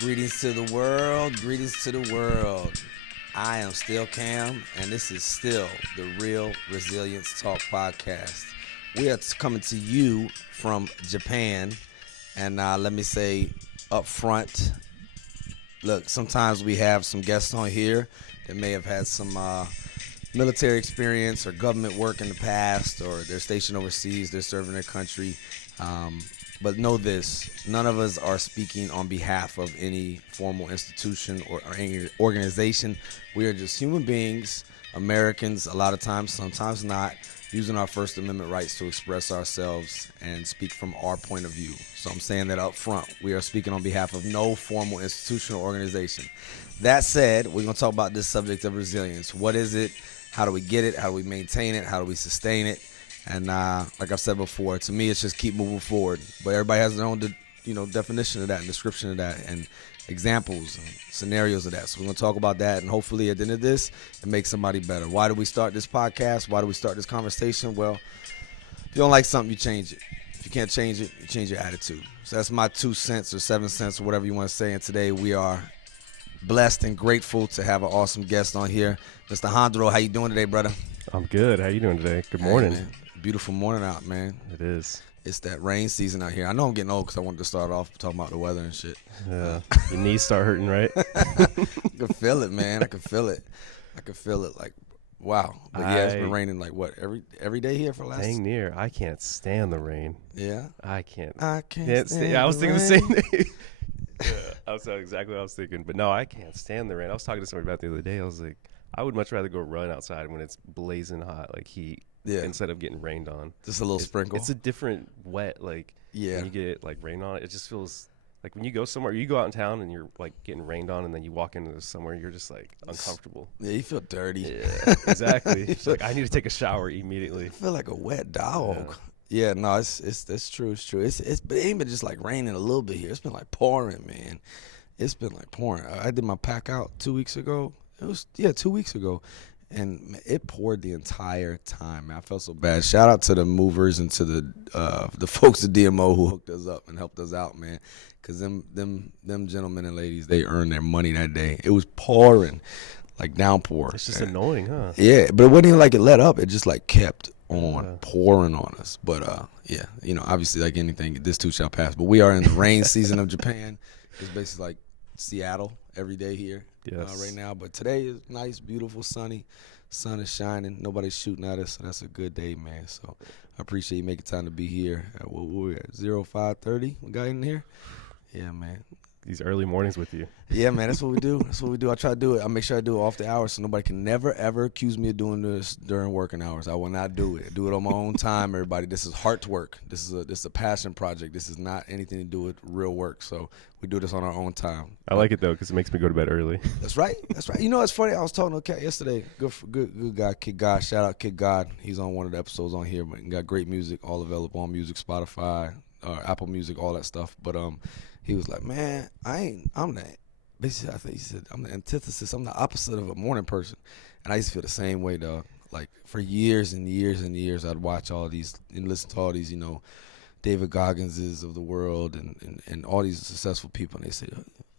Greetings to the world. Greetings to the world. I am still Cam, and this is still the Real Resilience Talk podcast. We are coming to you from Japan, and let me say up front, look, sometimes we have some guests on here that may have had some military experience or government work in the past, or they're stationed overseas, they're serving their country. But know this, none of us are speaking on behalf of any formal institution or any organization. We are just human beings, Americans, a lot of times, sometimes not, using our First Amendment rights to express ourselves and speak from our point of view. So I'm saying that up front. We are speaking on behalf of no formal institution or organization. That said, we're going to talk about this subject of resilience. What is it? How do we get it? How do we maintain it? How do we sustain it? And like I've said before, to me, it's just keep moving forward. But everybody has their own, definition of that and description of that and examples and scenarios of that. So we're going to talk about that. And hopefully at the end of this, it makes somebody better. Why do we start this podcast? Why do we start this conversation? Well, if you don't like something, you change it. If you can't change it, you change your attitude. So that's my 2 cents or 7 cents or whatever you want to say. And today we are blessed and grateful to have an awesome guest on here. Mr. Handro, how you doing today, brother? I'm good. How you doing today? Good morning. Hey, beautiful morning out, man. It is. It's that rain season out here. I know I'm getting old because I wanted to start off talking about the weather and shit. Yeah. Your knees start hurting, right? I can feel it, man. I can feel it. Like, wow. But yeah, it's been raining like what, every day here for the last. Dang near. I can't stand the rain. Yeah. I can't stand stand. I was thinking rain. the same thing. Yeah, I was exactly what I was thinking. But no, I can't stand the rain. I was talking to somebody about it the other day. I was like, I would much rather go run outside when it's blazing hot, like heat, instead of getting rained on. Just a little sprinkle. It's a different wet, like when you get like rain on it, it just feels like when you go somewhere, you go out in town and you're like getting rained on, and then you walk into somewhere, you're just like uncomfortable. Yeah, you feel dirty. Yeah, exactly. It's like I need to take a shower immediately. I feel like a wet dog. Yeah, no, it's true. It's true. But it ain't been just like raining a little bit here. It's been like pouring, man. It's been like pouring. I did my pack out 2 weeks ago. It was 2 weeks ago, and it poured the entire time. Man, I felt so bad. Shout out to the movers and to the folks at DMO who hooked us up and helped us out, man. Cause them gentlemen and ladies, they earned their money that day. It was pouring, like downpour. It's just annoying, huh? Yeah, but it wasn't even like it let up. It just like kept on pouring on us. But obviously, like anything, this too shall pass. But we are in the rain season of Japan. It's basically like Seattle every day here right now. But today is nice, beautiful, sunny. Sun is shining. Nobody's shooting at us. So that's a good day, man. So I appreciate you making time to be here. What were we at? 05:30? We got in here? Yeah, man. These early mornings with you. Yeah, man, that's what we do. I try to do it. I make sure I do it off the hours so nobody can never, ever accuse me of doing this during working hours. I will not do it. I do it on my own time, everybody. This is heart work. This is a passion project. This is not anything to do with real work. So we do this on our own time. I like it, though, because it makes me go to bed early. That's right. You know, it's funny. I was talking to a cat yesterday. Good guy, Kid God. Shout out Kid God. He's on one of the episodes on here. But he got great music, all available on music, Spotify, Apple Music, all that stuff. But he was like, man, basically, I think he said, I'm the antithesis. I'm the opposite of a morning person. And I used to feel the same way, dog. Like, for years and years and years, I'd watch all these and listen to all these, David Gogginses of the world and all these successful people. And they say,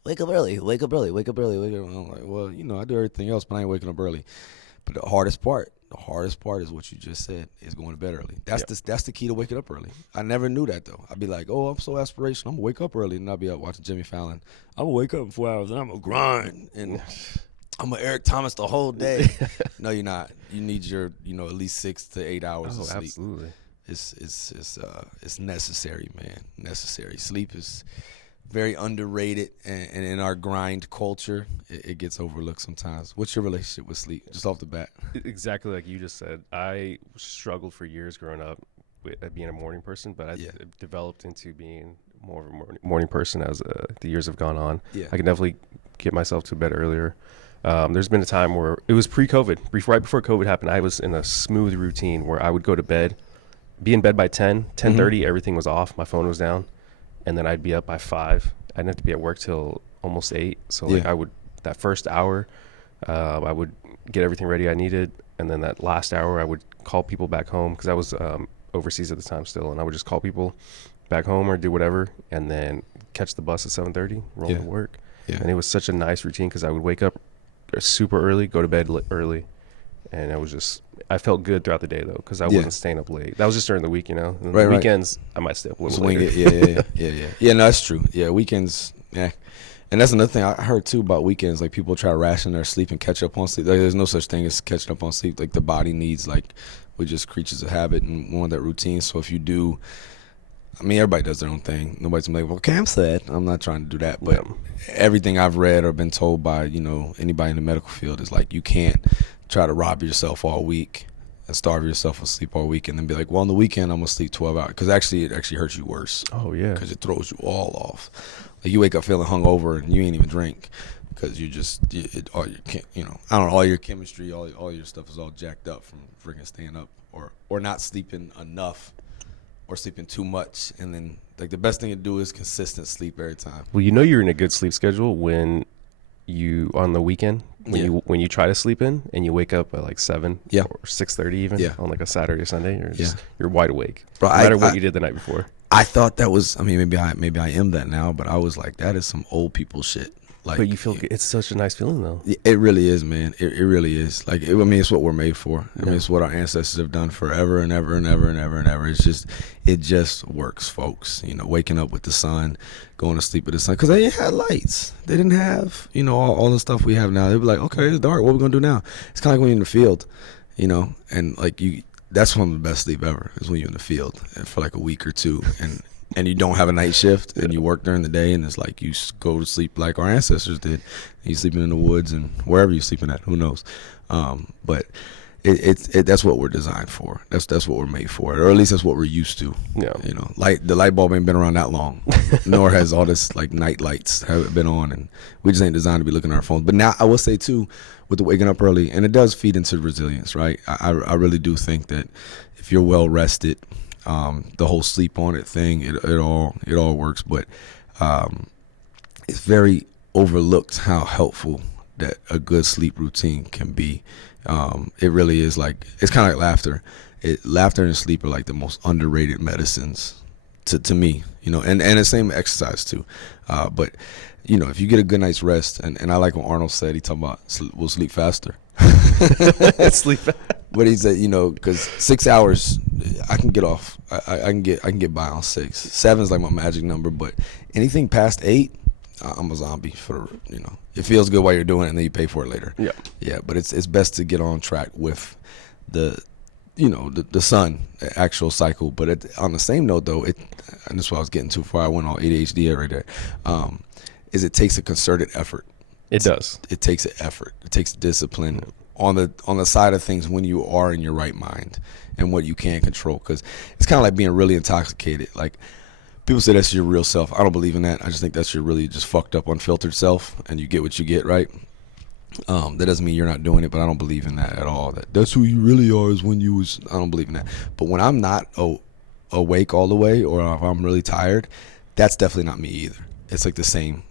wake up early, wake up early, wake up early, wake up early. I'm like, well, I do everything else, but I ain't waking up early. But the hardest part is what you just said, is going to bed early. That's the key to waking up early. I never knew that, though. I'd be like, oh, I'm so aspirational. I'm going to wake up early. And I'll be up watching Jimmy Fallon. I'm going to wake up in 4 hours, and I'm going to grind. And I'm going to Eric Thomas the whole day. No, you're not. You need your, at least 6 to 8 hours of sleep. Absolutely. It's necessary, man. Necessary. Sleep is very underrated, and in our grind culture, it gets overlooked sometimes. What's your relationship with sleep, just off the bat? Exactly like you just said. I struggled for years growing up with being a morning person, but I developed into being more of a morning person as the years have gone on. Yeah. I can definitely get myself to bed earlier. There's been a time where it was pre-COVID. Right before COVID happened, I was in a smooth routine where I would go to bed, be in bed by 10:30, everything was off, my phone was down. And then I'd be up by 5. I didn't have to be at work till almost 8. So that first hour, I would get everything ready I needed. And then that last hour, I would call people back home because I was overseas at the time still. And I would just call people back home or do whatever and then catch the bus at 7:30, roll to work. And it was such a nice routine because I would wake up super early, go to bed early, and I felt good throughout the day though because I wasn't staying up late. That was just during the week, And the weekends I might stay up a little later. Yeah, no, that's true. Yeah, weekends, yeah. And that's another thing I heard too about weekends. Like people try to ration their sleep and catch up on sleep. Like, there's no such thing as catching up on sleep. Like the body needs, like, we're just creatures of habit and want that routine. So if you do, I mean, everybody does their own thing. Nobody's like, well, Cam said. I'm not trying to do that. But everything I've read or been told by, anybody in the medical field is like, you can't try to rob yourself all week and starve yourself of sleep all week and then be like, well, on the weekend I'm going to sleep 12 hours. Because actually, it actually hurts you worse. Oh, yeah. Because it throws you all off. Like you wake up feeling hungover and you ain't even drink because you just all your chemistry, all your stuff is all jacked up from freaking staying up or not sleeping enough or sleeping too much. And then like the best thing to do is consistent sleep every time. Well, you're in a good sleep schedule when you on the weekend when you try to sleep in and you wake up at like 7 or 6:30 even on like a Saturday or Sunday, you're wide awake. Bro, no matter what you did the night before. I thought that was, I mean, maybe I am that now, but I was like, that is some old people shit. Like, but you feel it's such a nice feeling though. It really is, man. It really is. Like, it's what we're made for. I mean, it's what our ancestors have done forever and ever and ever and ever and ever. It just works, folks. Waking up with the sun, going to sleep with the sun. Because they had lights. They didn't have, all the stuff we have now. They'd be like, okay, it's dark. What are we going to do now? It's kind of like when you're in the field, and like that's one of the best sleep ever is when you're in the field for like a week or two and you don't have a night shift and you work during the day and it's like you go to sleep like our ancestors did. You sleeping in the woods and wherever you're sleeping at, who knows? But that's what we're designed for. That's what we're made for, or at least that's what we're used to. Yeah. The light bulb ain't been around that long, nor has all this like night lights have been on, and we just ain't designed to be looking at our phones. But now I will say too, with the waking up early, and it does feed into resilience, right? I really do think that if you're well rested, the whole sleep on it thing, it all works, but it's very overlooked how helpful that a good sleep routine can be. It really is. Like, it's kind of like laughter. Laughter and sleep are like the most underrated medicines to me, and the same exercise too. But if you get a good night's rest, and I like what Arnold said, he talked about we'll sleep faster. Sleep fast. But he said, because 6 hours, I can get off. I can get by on 6. 7 is like my magic number, but anything past 8, I'm a zombie it feels good while you're doing it and then you pay for it later. Yeah, but it's best to get on track with the sun, the actual cycle. But on the same note though, and this is what I was getting too far, I went all ADHD right there, is it takes a concerted effort. It does. It takes an effort. It takes discipline on the side of things when you are in your right mind and what you can control, because it's kind of like being really intoxicated. Like, people say that's your real self. I don't believe in that. I just think that's your really just fucked up, unfiltered self, and you get what you get, right? That doesn't mean you're not doing it, but I don't believe in that at all. That's who you really are is when I don't believe in that. But when I'm not awake all the way, or if I'm really tired, that's definitely not me either. It's like the same.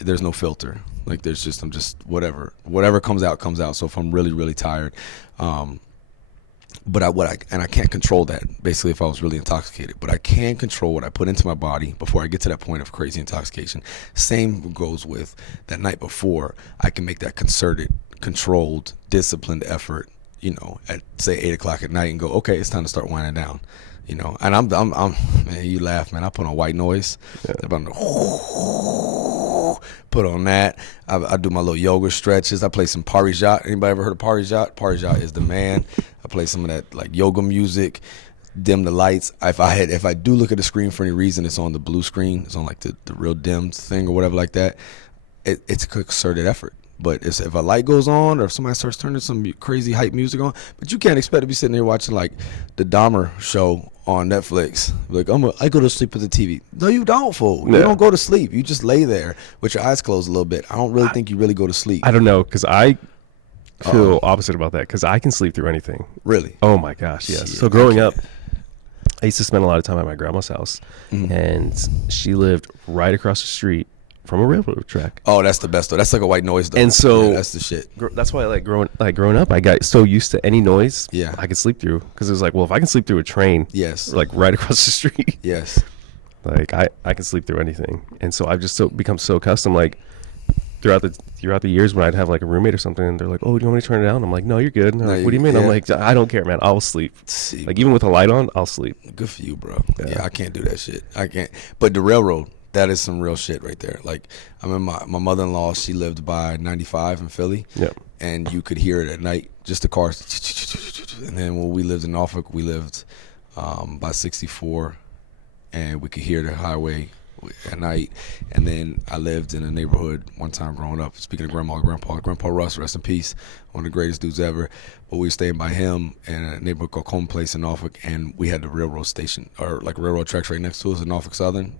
There's no filter. Like, I'm just whatever comes out. So if I'm really, really tired, but I can't control that, basically, if I was really intoxicated. But I can control what I put into my body before I get to that point of crazy intoxication. Same goes with that night before. I can make that concerted, controlled, disciplined effort, at say 8 o'clock at night and go, okay, it's time to start winding down. And I'm man, you laugh, man. I put on white noise. Put on that. I do my little yoga stretches. I play some Parijat. Anybody ever heard of Parijat? Parijat is the man. I play some of that like yoga music. Dim the lights. If I do look at the screen for any reason, it's on the blue screen. It's on like the real dim thing or whatever like that. It's a concerted effort. But if a light goes on or if somebody starts turning some crazy hype music on, but you can't expect to be sitting there watching like the Dahmer show on Netflix. Like, I go to sleep with the TV. No, you don't, fool. You don't go to sleep. You just lay there with your eyes closed a little bit. I don't really think you really go to sleep. I don't know, because I feel opposite about that, because I can sleep through anything. Really? Oh my gosh, yes. So growing up, I used to spend a lot of time at my grandma's house, and she lived right across the street from a railroad track. Oh, that's the best though. That's like a white noise though. And so that's the shit. That's why growing up, I got so used to any noise. Yeah, I could sleep through, because it was like, well, if I can sleep through a train, yes, like right across the street, yes, like I can sleep through anything. And so I've just become so accustomed. Like, throughout the years when I'd have like a roommate or something, and they're like, "Oh, do you want me to turn it down?" I'm like, "No, you're good." And they're like, "What do you mean?" I'm like, "I don't care, man. I'll sleep." See, like even with a light on, I'll sleep. Good for you, bro. Yeah, I can't do that shit. I can't. But the railroad, that is some real shit right there. Like, I remember my mother-in-law, she lived by 95 in Philly. Yep. And you could hear it at night, just the cars. And then when we lived in Norfolk, we lived by 64, and we could hear the highway at night. And then I lived in a neighborhood one time growing up. Speaking of Grandpa Russ, rest in peace, one of the greatest dudes ever. But we were staying by him in a neighborhood called Coleman Place in Norfolk, and we had the railroad station, or like railroad tracks right next to us in Norfolk Southern.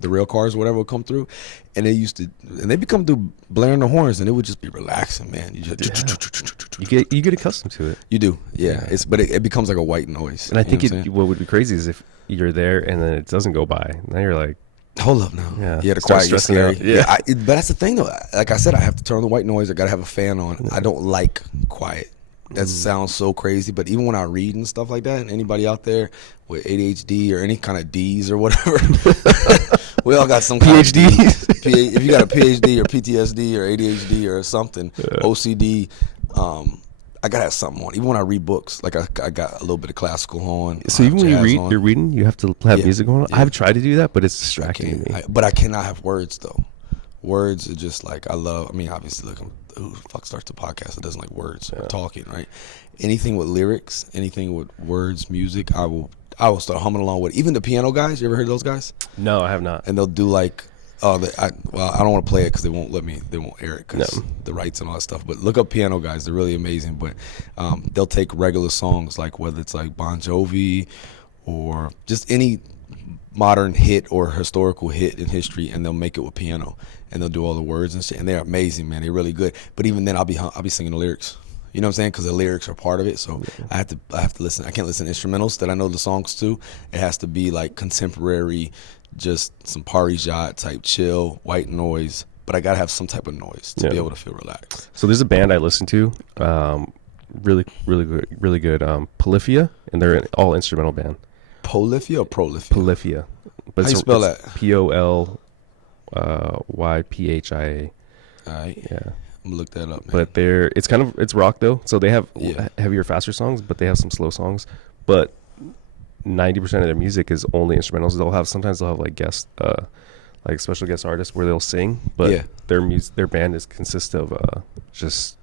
The rail cars, whatever, would come through, and they would come through blaring the horns, and it would just be relaxing, man. You just you get accustomed to it. You do, yeah. But it becomes like a white noise. And I think what would be crazy is if you're there and then it doesn't go by. Now you're like, hold up now. Yeah, the quiet gets scary. Yeah, but that's the thing though. Like I said, I have to turn on the white noise. I gotta have a fan on. I don't like quiet. That sounds so crazy, but even when I read and stuff like that, and anybody out there with ADHD or any kind of D's or whatever, we all got some kind of PhDs. If you got a PhD or PTSD or ADHD or something, OCD, I gotta have something on. Even when I read books, like I got a little bit of classical on. So even when you're reading, you have to have music on. Yeah. I've tried to do that, but it's distracting me. But I cannot have words though. Words are just like obviously, look, who the fuck starts a podcast that doesn't like words or talking, right? Anything with lyrics, anything with words, music, I will start humming along with. Even the piano guys, you ever heard of those guys? No, I have not. And they'll do like, I don't want to play it because they won't air it because the rights and all that stuff. But look up piano guys; they're really amazing. But they'll take regular songs, like whether it's like Bon Jovi or just any modern hit or historical hit in history, and they'll make it with piano, and they'll do all the words and shit, and they're amazing, man. They're really good. But even then, I'll be singing the lyrics. You know what I'm saying? Because the lyrics are part of it. So I have to listen. I can't listen to instrumentals that I know the songs to. It has to be like contemporary, just some Parijat type chill, white noise. But I gotta have some type of noise to be able to feel relaxed. So there's a band I listen to, really good, Polyphia, and they're an all instrumental band. Polyphia or Prolifia? Polyphia. But how you spell that? POLYPHIA. All right. Yeah. I'm gonna look that up, man. But it's rock though. So they have heavier, faster songs, but they have some slow songs. But 90% of their music is only instrumentals. Sometimes they'll have like guest, like special guest artists where they'll sing. But their band consists of just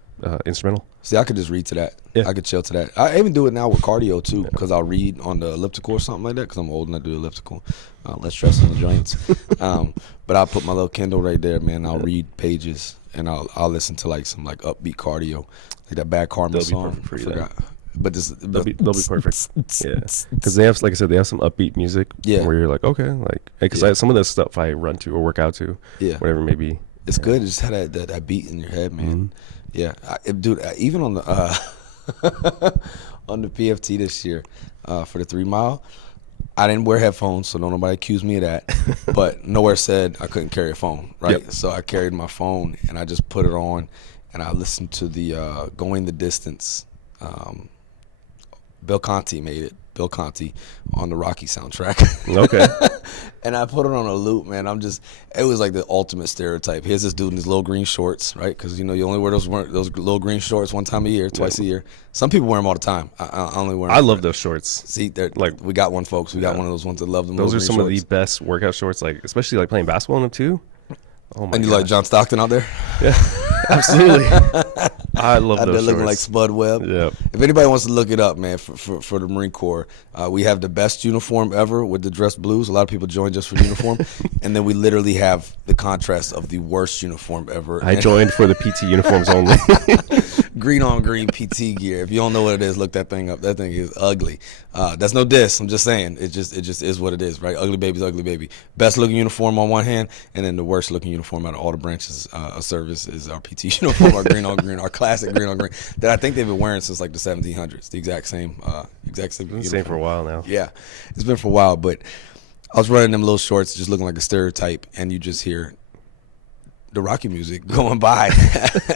instrumental. See, I could just read to that. Yeah. I could chill to that. I even do it now with cardio too, because I'll read on the elliptical or something like that, because I'm old and I do elliptical. Less stress on the joints. But I'll put my little Kindle right there, man. I'll read pages, and I'll listen to like some like upbeat cardio, like that Bad Karma song. I forgot. But they'll be perfect. Yeah, because they have, like I said, they have some upbeat music. Yeah, where you're like, okay, like because some of the stuff I run to or work out to, whatever it may be. It's good. It just had that beat in your head, man. Mm-hmm. Yeah, dude. Even on the on the PFT this year for the 3 mile, I didn't wear headphones, so don't nobody accuse me of that. But nowhere said I couldn't carry a phone, right? Yep. So I carried my phone and I just put it on, and I listened to the Going the Distance. Bill Conti made it. Bill Conti on the Rocky soundtrack. Okay. And I put it on a loop, man. It was like the ultimate stereotype. Here's this dude in his little green shorts, right? Because, you only wear those little green shorts one time a year, twice a year. Some people wear them all the time. I only wear them. I love those shorts. See, like we got one, folks. We got one of those ones that love them. Those are some of the best workout shorts, like especially like playing basketball in them too. Oh my! And you like John Stockton out there? Yeah, absolutely. I love those shorts. Looking like Spud Webb. Yeah. If anybody wants to look it up, man, for the Marine Corps, we have the best uniform ever with the dress blues. A lot of people join just for uniform, and then we literally have the contrast of the worst uniform ever. I joined for the PT uniforms only. Green on green PT gear. If you don't know what it is, look that thing up. That thing is ugly. That's no diss. I'm just saying. It just is what it is, right? Ugly baby's ugly baby. Best looking uniform on one hand, and then the worst looking uniform out of all the branches of service is our PT uniform, our green on green, our classic green on green that I think they've been wearing since like the 1700s. The exact same uniform. Same for a while now. Yeah, it's been for a while, but I was running them little shorts, just looking like a stereotype, and you just hear the Rocky music going by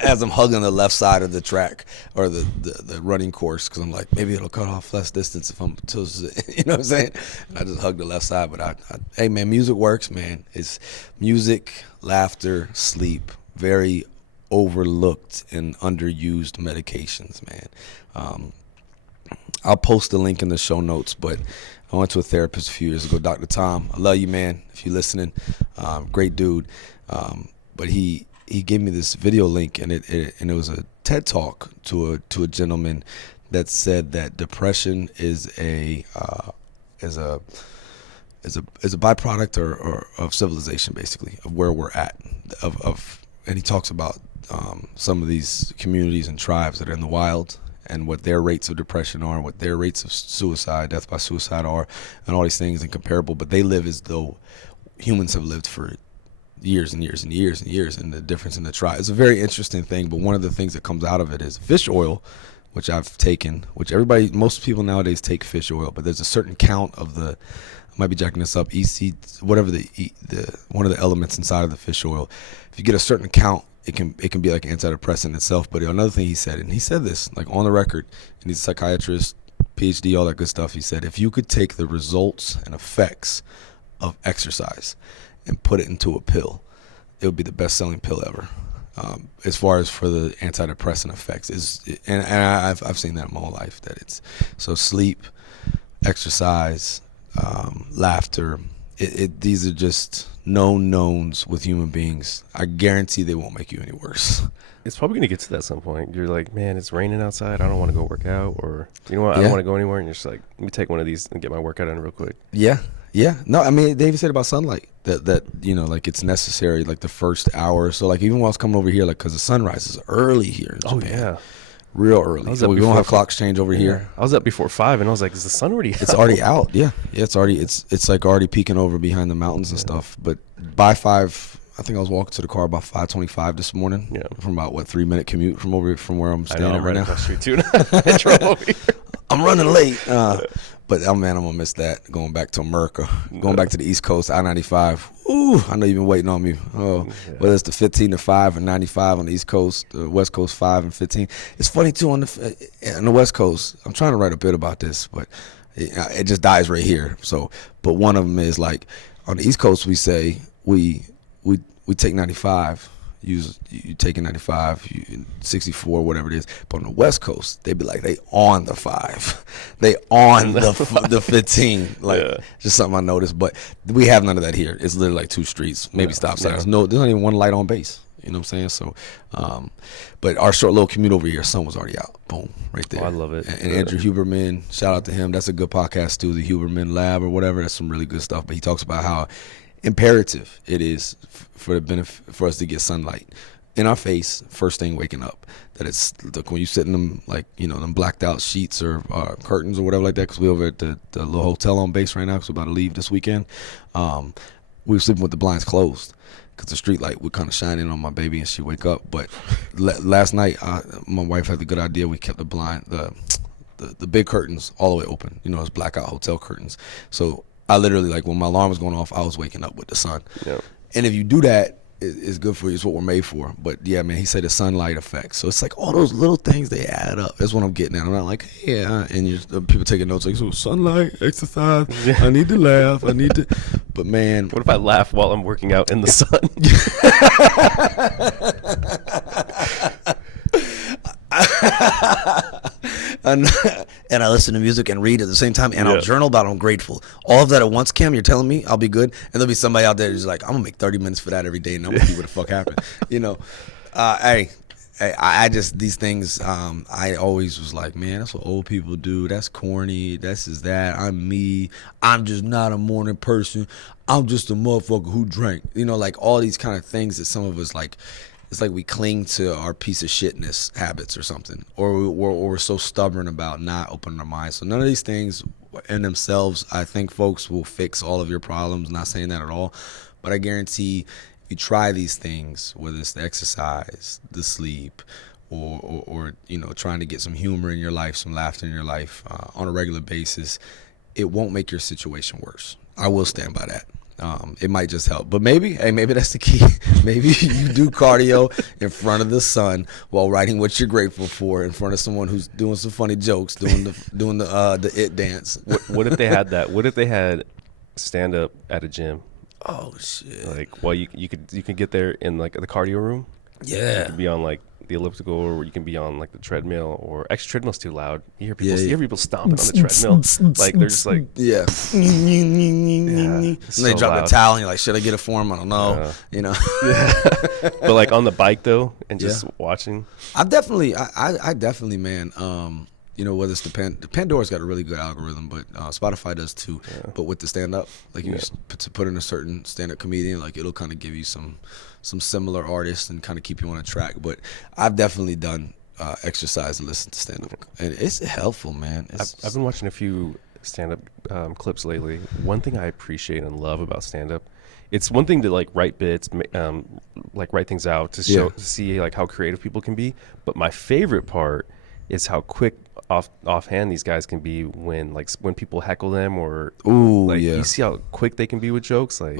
as I'm hugging the left side of the track or the running course, because I'm like, maybe it'll cut off less distance if I'm tilted. You know what I'm saying? And I just hug the left side. But hey man, music works, man. It's music, laughter, sleep. Very overlooked and underused medications, man. I'll post the link in the show notes, but I went to a therapist a few years ago, Dr. Tom. I love you, man, if you're listening. Great dude. But he gave me this video link, and it was a TED talk to a gentleman that said that depression is a byproduct or of civilization, basically, of where we're at. And he talks about some of these communities and tribes that are in the wild, and what their rates of depression are, what their rates of suicide, death by suicide are, and all these things incomparable. But they live as though humans have lived for years and years and years and years, and the difference in the tribe. It's a very interesting thing, but one of the things that comes out of it is fish oil, which I've taken, which most people nowadays take fish oil, but there's a certain count of I might be jacking this up, EC, whatever one of the elements inside of the fish oil. If you get a certain count, it can be like an antidepressant itself. But another thing he said, and he said this like on the record, and he's a psychiatrist, PhD, all that good stuff. He said, if you could take the results and effects of exercise and put it into a pill, it would be the best-selling pill ever. As far as for the antidepressant effects, and I've seen that in my whole life. That it's so sleep, exercise, laughter. These are just known knowns with human beings. I guarantee they won't make you any worse. It's probably going to get to that at some point. You're like, man, it's raining outside. I don't want to go work out. Or, you know what, I don't want to go anywhere. And you're just like, let me take one of these and get my workout in real quick. Yeah. No, I mean, they even said about sunlight that you know, like it's necessary, like the first hour. So, like, even while I was coming over here, like, because the sun rises early here in Japan. Oh, yeah. Real early. We don't have clocks change over here. I was up before 5, and I was like, is the sun already out? It's already out. Yeah, it's already, it's like already peeking over behind the mountains and stuff. But by 5, I think I was walking to the car about 5:25 this morning. Yeah. From about 3-minute commute from where I'm staying at right now. Across the street too. I drove over here. I'm running late. But I'm gonna miss that going back to America, going back to the East Coast, I-95. Ooh, I know you've been waiting on me. Oh, whether it's the 15 to 5 and 95 on the East Coast, the West Coast 5 and 15. It's funny too on the West Coast. I'm trying to write a bit about this, but it just dies right here. So, but one of them is like on the East Coast we say we take 95. You taking 95, 64, whatever it is. But on the West Coast, they be like, they on the 5. They on the 15. Like, just something I noticed. But we have none of that here. It's literally like 2 streets, maybe stop signs. No, there's not even one light on base. You know what I'm saying? So, but our short little commute over here, sun was already out. Boom, right there. Oh, I love it. And Andrew Huberman, shout out to him. That's a good podcast too, the Huberman Lab or whatever. That's some really good stuff. But he talks about how imperative it is for the benefit for us to get sunlight in our face first thing waking up. That it's like when you sit in them, like, you know, them blacked out sheets or curtains or whatever like that, because we over at the little hotel on base right now because we're about to leave this weekend. We were sleeping with the blinds closed because the street light would kind of shine in on my baby and she'd wake up. But last night my wife had the good idea. We kept the big curtains all the way open, you know, it's blackout hotel curtains. So I literally, like, when my alarm was going off, I was waking up with the sun. Yeah. And if you do that, it's good for you. It's what we're made for. But, yeah, man, he said the sunlight effect. So it's like all those little things, they add up. That's what I'm getting at. I'm not like, hey, and people taking notes like, so sunlight, exercise, I need to laugh, I need to. But, man. What if I laugh while I'm working out in the sun? And I listen to music and read at the same time, and I'll journal about I'm grateful. All of that at once, Cam, you're telling me I'll be good, and there'll be somebody out there who's like, I'm gonna make 30 minutes for that every day, and I'm gonna see what the fuck happened. You know, I just, these things, I always was like, man, that's what old people do. That's corny. This is that. I'm me. I'm just not a morning person. I'm just a motherfucker who drank. You know, like all these kind of things that some of us like. It's like we cling to our piece of shitness habits or something, or we're so stubborn about not opening our minds. So none of these things in themselves, I think, folks, will fix all of your problems. Not saying that at all, but I guarantee if you try these things, whether it's the exercise, the sleep, or you know, trying to get some humor in your life, some laughter in your life on a regular basis, it won't make your situation worse. I will stand by that. It might just help. But maybe that's the key. Maybe you do cardio in front of the sun while writing what you're grateful for in front of someone who's doing some funny jokes, doing the it dance. What if they had that? What if they had stand up at a gym? Oh shit! Like, well, you could get there in like the cardio room. Yeah, you could be on like the elliptical, or you can be on like the treadmill. Or actually, treadmill's too loud. You hear people stomping on the treadmill. Like they're just like and they drop the towel, and you're like, should I get it for him? I don't know. You know. But like on the bike though, and just watching. I definitely, man. You know, whether it's the Pandora's got a really good algorithm, but Spotify does too. Yeah. But with the stand-up, like you just put in a certain stand-up comedian, like it'll kind of give you some similar artists and kind of keep you on a track. But I've definitely done exercise and listen to stand-up, and it's helpful, man. I've been watching a few stand-up clips lately. One thing I appreciate and love about stand-up, it's one thing to like write bits, like write things out to show to see like how creative people can be. But my favorite part is how quick offhand these guys can be when people heckle them, or you see how quick they can be with jokes. Like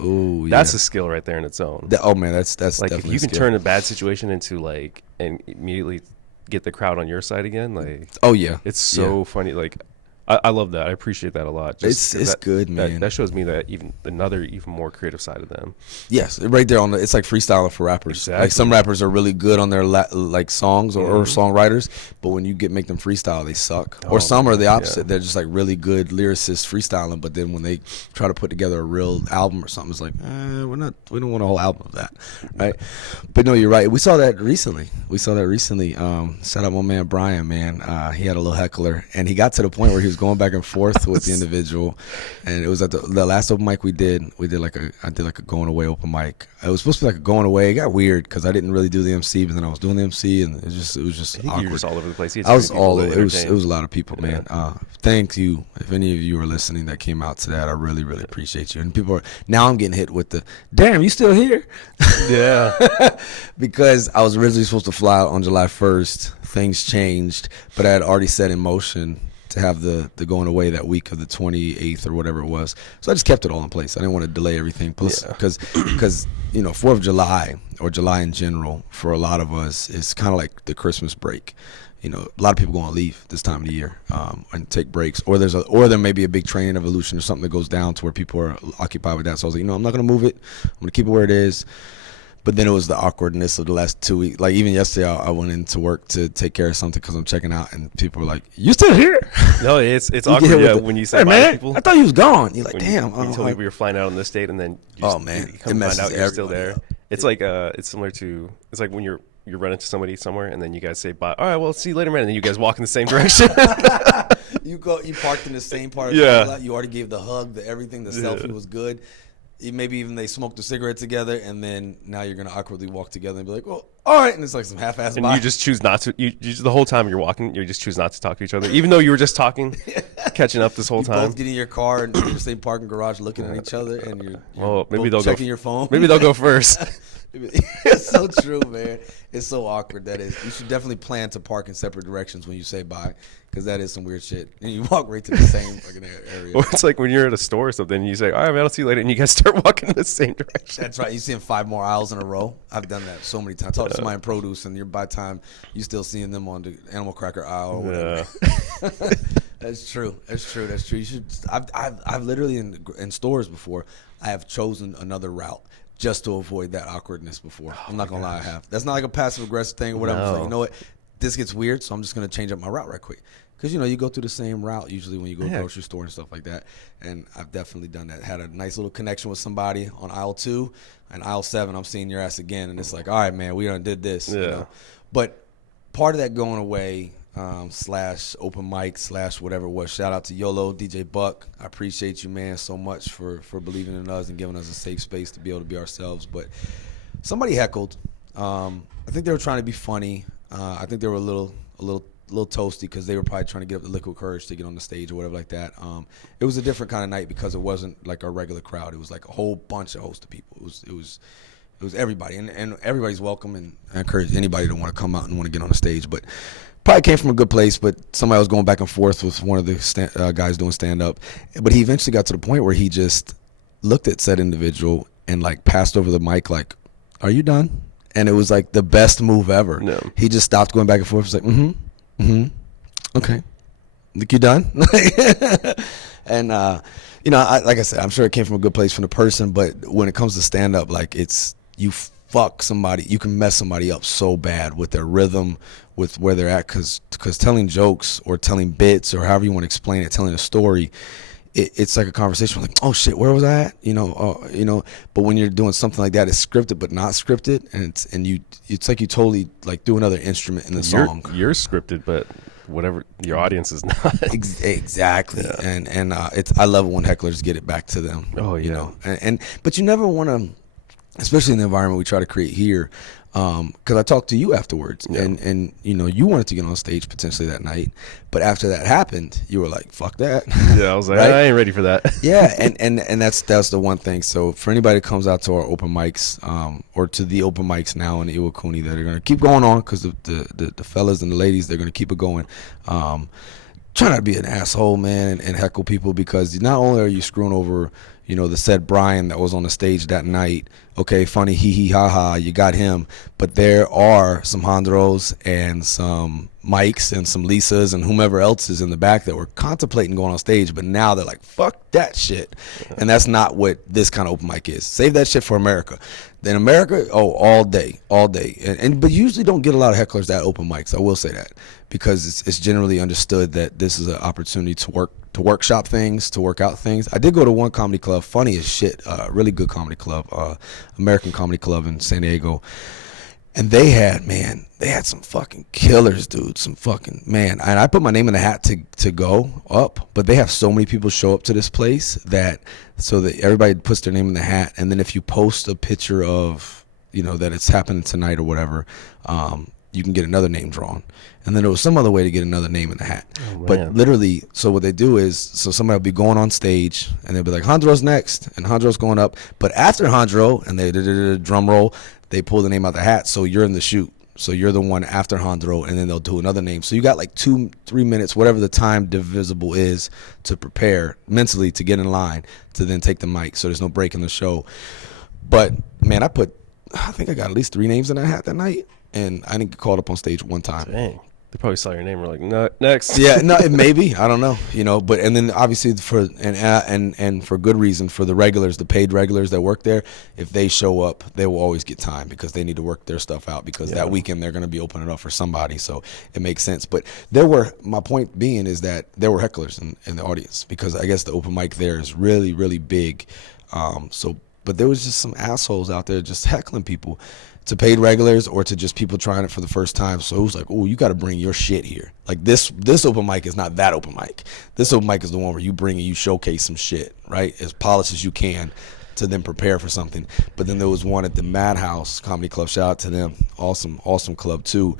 that's a skill right there in its own. That's like if you can turn a bad situation into like and immediately get the crowd on your side again. Like it's so funny. Like I love that. I appreciate that a lot. It's good, man. That shows me that even more creative side of them. Yes, right there on it's like freestyling for rappers. Exactly. Like some rappers are really good on their like songs or songwriters, but when you make them freestyle, they suck. Or some are the opposite. They're just like really good lyricists freestyling, but then when they try to put together a real album or something, it's like we don't want a whole album of that, right? But no, you're right. We saw that recently. Shout out my man Brian, man. He had a little heckler, and he got to the point where he was going back and forth with the individual, and it was at the last open mic we did I did like a going away open mic. It was supposed to be like a going away. It got weird because I didn't really do the MC, but then I was doing the MC, and it was just awkward. You were just all over the place. I was all over. It was a lot of people, man. Thank you if any of you are listening that came out to that. I really appreciate you. And people are now I'm getting hit with the damn, you still here? Yeah. Because I was originally supposed to fly out on July 1st. Things changed, but I had already set in motion to have the going away that week of the 28th or whatever it was. So I just kept it all in place. I didn't want to delay everything. Because 4th of July or July in general for a lot of us is kind of like the Christmas break. You know, a lot of people go on leave this time of the year and take breaks, or there may be a big training evolution or something that goes down to where people are occupied with that. So I was like, I'm not going to move it. I'm going to keep it where it is. But then it was the awkwardness of the last 2 weeks. Like even yesterday, I went into work to take care of something because I'm checking out, and people were like, "You still here?" No, it's awkward. When you say bye to people. I thought you was gone. You're like, damn. You told me we were flying out on this date, and then you come find out you're still there. It's like it's similar to when you run into somebody somewhere, and then you guys say bye. All right, well, see you later, man. And then you guys walk in the same direction. You parked in the same part of the lot. You already gave the hug, the everything. The selfie was good. Maybe even they smoked a cigarette together, and then now you're gonna awkwardly walk together and be like, "Well, all right," and it's like some half-assed. And you just choose not to. You the whole time you're walking, you just choose not to talk to each other, even though you were just talking, catching up this whole time. Both get in your car and in the same parking garage, looking at each other, and you're maybe they'll checking your phone. Maybe they'll go first. It's so true, man. It's so awkward. That is. You should definitely plan to park in separate directions when you say bye, because that is some weird shit. And you walk right to the same fucking area. Or it's like when you're at a store or something, and you say, "All right, man, I'll see you later," and you guys start walking in the same direction. That's right. You see them 5 more aisles in a row. I've done that so many times. Talk to somebody in produce, and by the time you still seeing them on the animal cracker aisle or whatever. Yeah. That's true. You should. I've literally in stores before. I have chosen another route just to avoid that awkwardness before. I'm not gonna lie, I have. That's not like a passive aggressive thing or whatever. No. It's like, you know what, this gets weird, so I'm just gonna change up my route right quick. Because you go through the same route usually when you go to the grocery store and stuff like that. And I've definitely done that. Had a nice little connection with somebody on aisle 2 and aisle 7. I'm seeing your ass again, and it's like, all right, man, we done did this. Yeah. But part of that going away / open mic / whatever it was. Shout out to YOLO, DJ Buck. I appreciate you, man, so much for believing in us and giving us a safe space to be able to be ourselves. But somebody heckled. I think they were trying to be funny. I think they were a little toasty because they were probably trying to get up the liquid courage to get on the stage or whatever like that. It was a different kind of night because it wasn't like a regular crowd. It was like a whole bunch of host of people. It was everybody, and everybody's welcome, and I encourage anybody to want to come out and want to get on the stage. But probably came from a good place, but somebody was going back and forth with one of the guys doing stand-up. But he eventually got to the point where he just looked at said individual and like passed over the mic like, "Are you done?" And it was like the best move ever. No. He just stopped going back and forth. He was like, okay. Think you done? And like I said, I'm sure it came from a good place from the person, but when it comes to stand up, like it's you fuck somebody, you can mess somebody up so bad with their rhythm, with where they're at, because telling jokes or telling bits or however you want to explain it, telling a story, it's like a conversation like, oh shit, where was I at? But when you're doing something like that, it's scripted but not scripted, and it's like you totally like do another instrument in the song. You're scripted, but whatever your audience is not. Exactly. Yeah. And I love it when hecklers get it back to them. Oh yeah. You know, but you never want to, especially in the environment we try to create here, because I talked to you afterwards, and you wanted to get on stage potentially that night, but after that happened, you were like, "Fuck that." Yeah, I was like, right? I ain't ready for that. Yeah, and that's the one thing. So for anybody that comes out to our open mics, or to the open mics now in Iwakuni that are gonna keep going on, because the fellas and the ladies, they're gonna keep it going. Try not to be an asshole, man, and heckle people, because not only are you screwing over, the said Brian that was on the stage that night. Okay, funny, hee hee ha ha, you got him. But there are some Handros and some Mikes and some Lisas and whomever else is in the back that were contemplating going on stage, but now they're like, fuck that shit. And that's not what this kind of open mic is. Save that shit for America. In America, all day. But you usually don't get a lot of hecklers at open mics, I will say that, because it's generally understood that this is an opportunity to workshop things, to work out things. I did go to one comedy club, funny as shit, really good comedy club, American Comedy Club in San Diego. And they had some fucking killers, dude. And I put my name in the hat to go up, but they have so many people show up to this place that everybody puts their name in the hat. And then if you post a picture of, that it's happening tonight or whatever, you can get another name drawn. And then there was some other way to get another name in the hat. Oh, but literally, so what they do is, somebody will be going on stage and they'll be like, Handro's next, and Handro's going up. But after Handro, and they drum roll, they pull the name out the hat, so you're in the shoot. So you're the one after Handro, and then they'll do another name. So you got like 2-3 minutes, whatever the time divisible is, to prepare mentally to get in line to then take the mic. So there's no break in the show. But man, I think I got at least 3 names in that hat that night, and I didn't get called up on stage one time. Dang. They probably saw your name and were like, no, next. Yeah, no, maybe, I don't know, but and then obviously and for good reason, for the regulars, the paid regulars that work there, if they show up, they will always get time because they need to work their stuff out, because that weekend they're going to be opening up for somebody, so it makes sense. But my point being is that there were hecklers in the audience, because I guess the open mic there is really, really big. But there was just some assholes out there just heckling people, to paid regulars or to just people trying it for the first time. So it was like, oh, you got to bring your shit here. Like this open mic is not that open mic. This open mic is the one where you bring and you showcase some shit, right, as polished as you can, to then prepare for something. But then there was one at the Madhouse Comedy Club. Shout out to them. Awesome club too,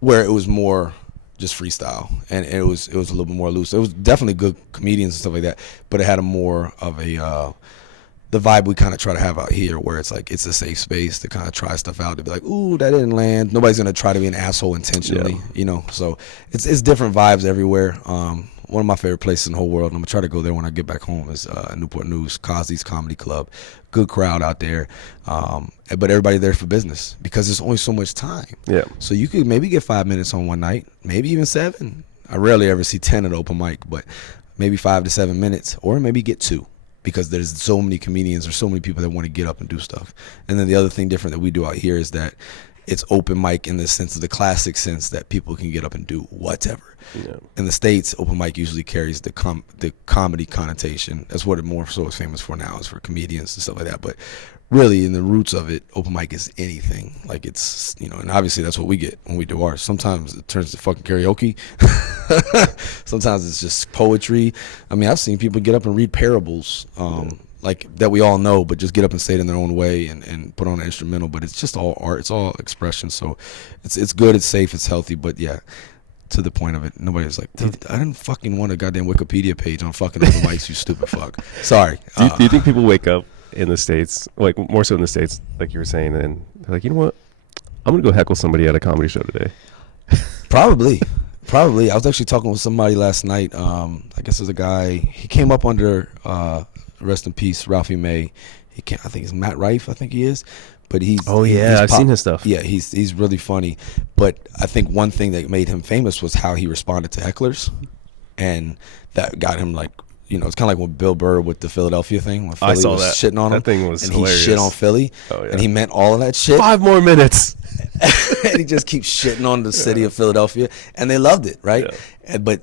where it was more just freestyle, and it was a little bit more loose. It was definitely good comedians and stuff like that, but it had a more of a the vibe we kind of try to have out here, where it's like it's a safe space to kind of try stuff out, to be like, ooh, that didn't land. Nobody's gonna try to be an asshole intentionally, So it's different vibes everywhere. One of my favorite places in the whole world, and I'm gonna try to go there when I get back home, is Newport News, Cosby's Comedy Club. Good crowd out there, but everybody there for business, because there's only so much time. Yeah. So you could maybe get 5 minutes on one night, maybe even 7. I rarely ever see 10 at open mic, but maybe 5 to 7 minutes, or maybe get 2. Because there's so many comedians or so many people that want to get up and do stuff. And then the other thing different that we do out here is that it's open mic in the sense of the classic sense that people can get up and do whatever. Yeah. In the States, open mic usually carries the comedy connotation. That's what it more so is famous for now, is for comedians and stuff like that. But really, in the roots of it, open mic is anything. Like it's, and obviously that's what we get when we do ours. Sometimes it turns to fucking karaoke. Sometimes it's just poetry. I mean, I've seen people get up and read parables, like that we all know, but just get up and say it in their own way and put on an instrumental. But it's just all art. It's all expression. So it's good. It's safe. It's healthy. But yeah, to the point of it, nobody's like, I didn't fucking want a goddamn Wikipedia page on fucking open mics, you stupid fuck. Sorry. Do you think people wake up in the States, like more so in the States, like you were saying, and they're like, you know what, I'm gonna go heckle somebody at a comedy show today? Probably. I was actually talking with somebody last night. I guess there's a guy, he came up under rest in peace, Ralphie May. He can't. I think it's Matt Rife. I think he is. But he's I've seen his stuff. Yeah, he's really funny. But I think one thing that made him famous was how he responded to hecklers, and that got him like, you know, it's kind of like with Bill Burr with the Philadelphia thing when Philly was shitting on him. That thing was and hilarious. He shit on Philly, and he meant all of that shit. 5 more minutes. And he just keeps shitting on the city of Philadelphia, and they loved it, right? Yeah. But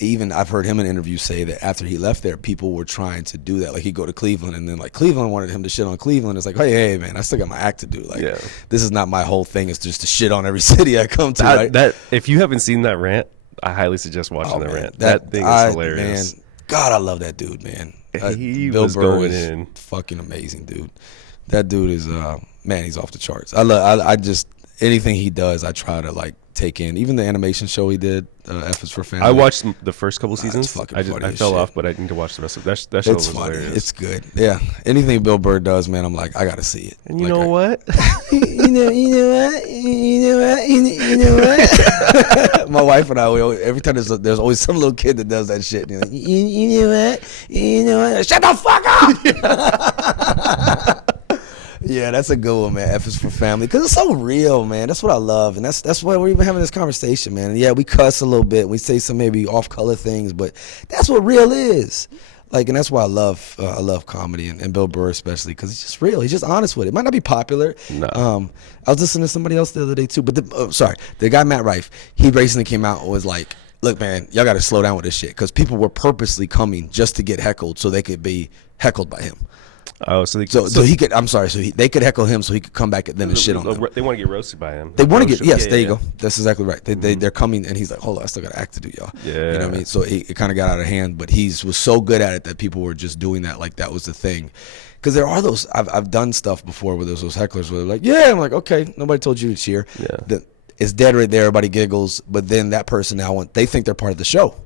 even I've heard him in interviews say that after he left there, people were trying to do that. Like he'd go to Cleveland, and then like Cleveland wanted him to shit on Cleveland. It's like, hey man, I still got my act to do. Like this is not my whole thing. It's just to shit on every city I come to. Right? That if you haven't seen that rant, I highly suggest watching that rant. That thing is hilarious. Man, God, I love that dude, man. Bill was Burr going in. Fucking amazing, dude. That dude is man, he's off the charts. I just anything he does, I try to like take in. Even the animation show he did, F is for Family. I watched the first couple seasons. I fell off, but I need to watch the rest of it. That show was funny. hilarious. It's good. Yeah, anything Bill Burr does, man, I'm like, I gotta see it. And you know what? You know what? My wife and I, every time there's always some little kid that does that shit. Like, you know what? Shut the fuck up! Yeah, that's a good one, man. F is for Family, because it's so real, man. That's what I love, and that's why we're even having this conversation, man. And yeah, we cuss a little bit, we say some maybe off-color things, but that's what real is. Like, and that's why I love comedy and Bill Burr especially, because he's just real. He's just honest with it. Might not be popular. No. I was listening to somebody else the other day too, but the guy Matt Rife, he recently came out and was like, look, man, y'all got to slow down with this shit, because people were purposely coming just to get heckled so they could be heckled by him. Oh, so he could. I'm sorry. So they could heckle him, so he could come back at them and shit on them. They want to get roasted by him. They want to get. Yes, there you go. That's exactly right. They're coming, and he's like, hold on, I still got an act to do, y'all. Yeah. You know what I mean? So it kind of got out of hand, but he was so good at it that people were just doing that, like that was the thing. Because there are those. I've done stuff before where there's those hecklers where they're like, yeah, I'm like, okay, nobody told you to cheer. Yeah. It's dead right there. Everybody giggles, but then that person now they think they're part of the show,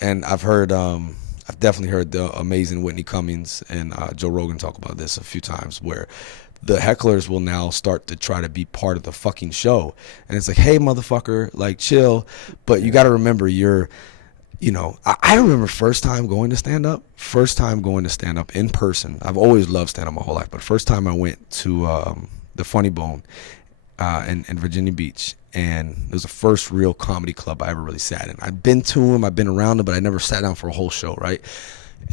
and I've definitely heard the amazing Whitney Cummings and Joe Rogan talk about this a few times, where the hecklers will now start to try to be part of the fucking show. And it's like, hey, motherfucker, like, chill. But you got to remember I remember first time going to stand up in person. I've always loved stand up my whole life. But first time I went to the Funny Bone in Virginia Beach. And it was the first real comedy club I ever really sat in. I'd been to them, I've been around them, but I never sat down for a whole show, right?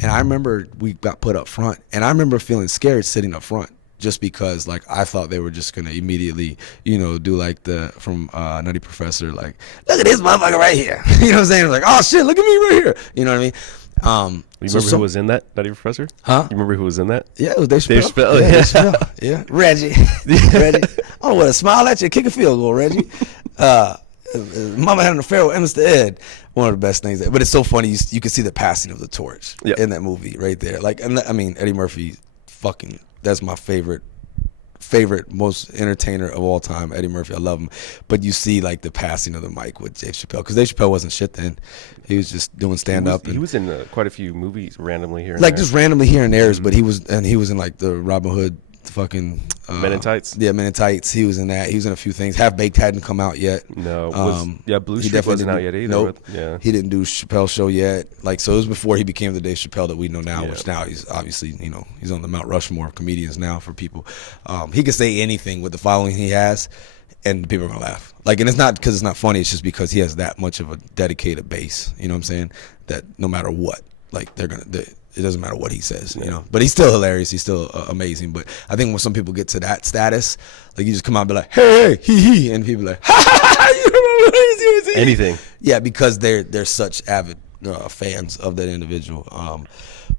And I remember we got put up front, and I remember feeling scared sitting up front, just because like I thought they were just gonna immediately, do like from Nutty Professor, like, look at this motherfucker right here. You know what I'm saying? Like, oh shit, look at me right here. You know what I mean? You remember who was in that, Nutty Professor? Huh? You remember who was in that? Yeah, it was Dave Chappelle. Dave Chappelle, yeah. Reggie. Oh, what a smile at you, kick a field goal, Reggie. Mama had an affair with Mr. Ed. One of the best things. But it's so funny. You can see the passing of the torch in that movie right there. Like, I mean, Eddie Murphy, that's my favorite, most entertainer of all time, Eddie Murphy. I love him. But you see like the passing of the mic with Dave Chappelle, because Dave Chappelle wasn't shit then. He was just doing stand up. He was in quite a few movies randomly here and like there. Just randomly here and there. But he was in like the Robin Hood fucking Men in Tights. Yeah, Men in Tights. He was in that. He was in a few things. Half Baked hadn't come out yet. No. Blue Streak wasn't out yet either. Nope. He didn't do Chappelle Show yet. Like, so it was before he became the Dave Chappelle that we know now, which now he's obviously, he's on the Mount Rushmore of comedians now for people. He can say anything with the following he has, and people are gonna laugh. Like, and it's not because it's not funny. It's just because he has that much of a dedicated base. You know what I'm saying? That no matter what, like it doesn't matter what he says, But he's still hilarious. He's still amazing. But I think when some people get to that status, like you just come out and be like, hey, he, and people are like, ha ha ha, you don't know what he's anything. Yeah, because they're such avid fans of that individual.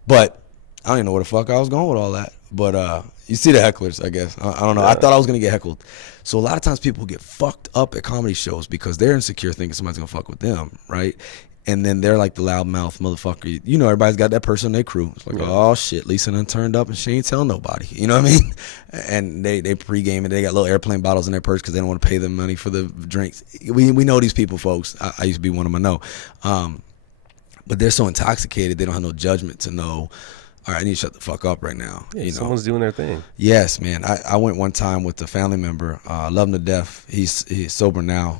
But I don't even know where the fuck I was going with all that. But you see the hecklers, I guess. I don't know. Yeah. I thought I was gonna get heckled. So a lot of times people get fucked up at comedy shows because they're insecure, thinking somebody's gonna fuck with them, right? And then they're like the loudmouth motherfucker. Everybody's got that person in their crew. It's like, oh shit, Lisa done turned up and she ain't telling nobody. You know what I mean? And they pregame it. They got little airplane bottles in their purse because they don't want to pay them money for the drinks. We know these people, folks. I used to be one of them. I know. But they're so intoxicated, they don't have no judgment to know, all right, I need to shut the fuck up right now. Yeah, someone's doing their thing. Yes, man. I went one time with a family member. I love him to death. He's sober now.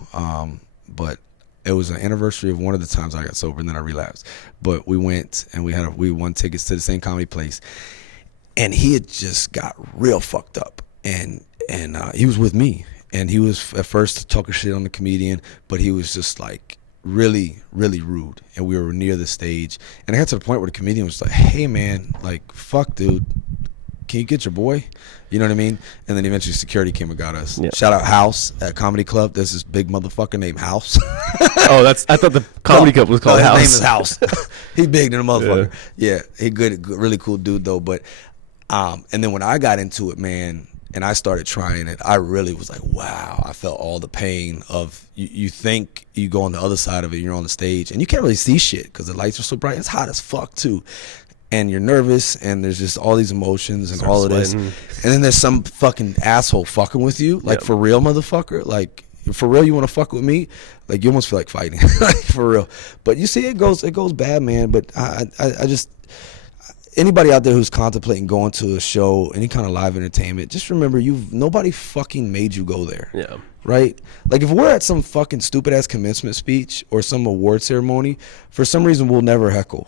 But It was an anniversary of one of the times I got sober, and then I relapsed. But we went and we won tickets to the same comedy place, and he had just got real fucked up, and he was with me, and he was at first talking shit on the comedian, but he was just like really, really rude, and we were near the stage, and I got to the point where the comedian was like, "Hey man, like fuck, dude, can you get your boy?" You know what I mean? And then eventually security came and got us. Yeah. Shout out House at Comedy Club. There's this big motherfucker named House. I thought the Comedy Club was called House. His name is House. He big than a motherfucker. Yeah, he good, really cool dude though. But and then when I got into it, man, and I started trying it, I really was like, wow, I felt all the pain of, you think you go on the other side of it, you're on the stage, and you can't really see shit because the lights are so bright. It's hot as fuck too. And you're nervous, and there's just all these emotions and all of this. And then there's some fucking asshole fucking with you, like for real, motherfucker. Like, for real, you want to fuck with me? Like, you almost feel like fighting, like, for real. But you see, it goes bad, man. But I just, anybody out there who's contemplating going to a show, any kind of live entertainment, just remember, nobody fucking made you go there. Yeah. Right? Like, if we're at some fucking stupid ass commencement speech or some award ceremony, for some reason we'll never heckle,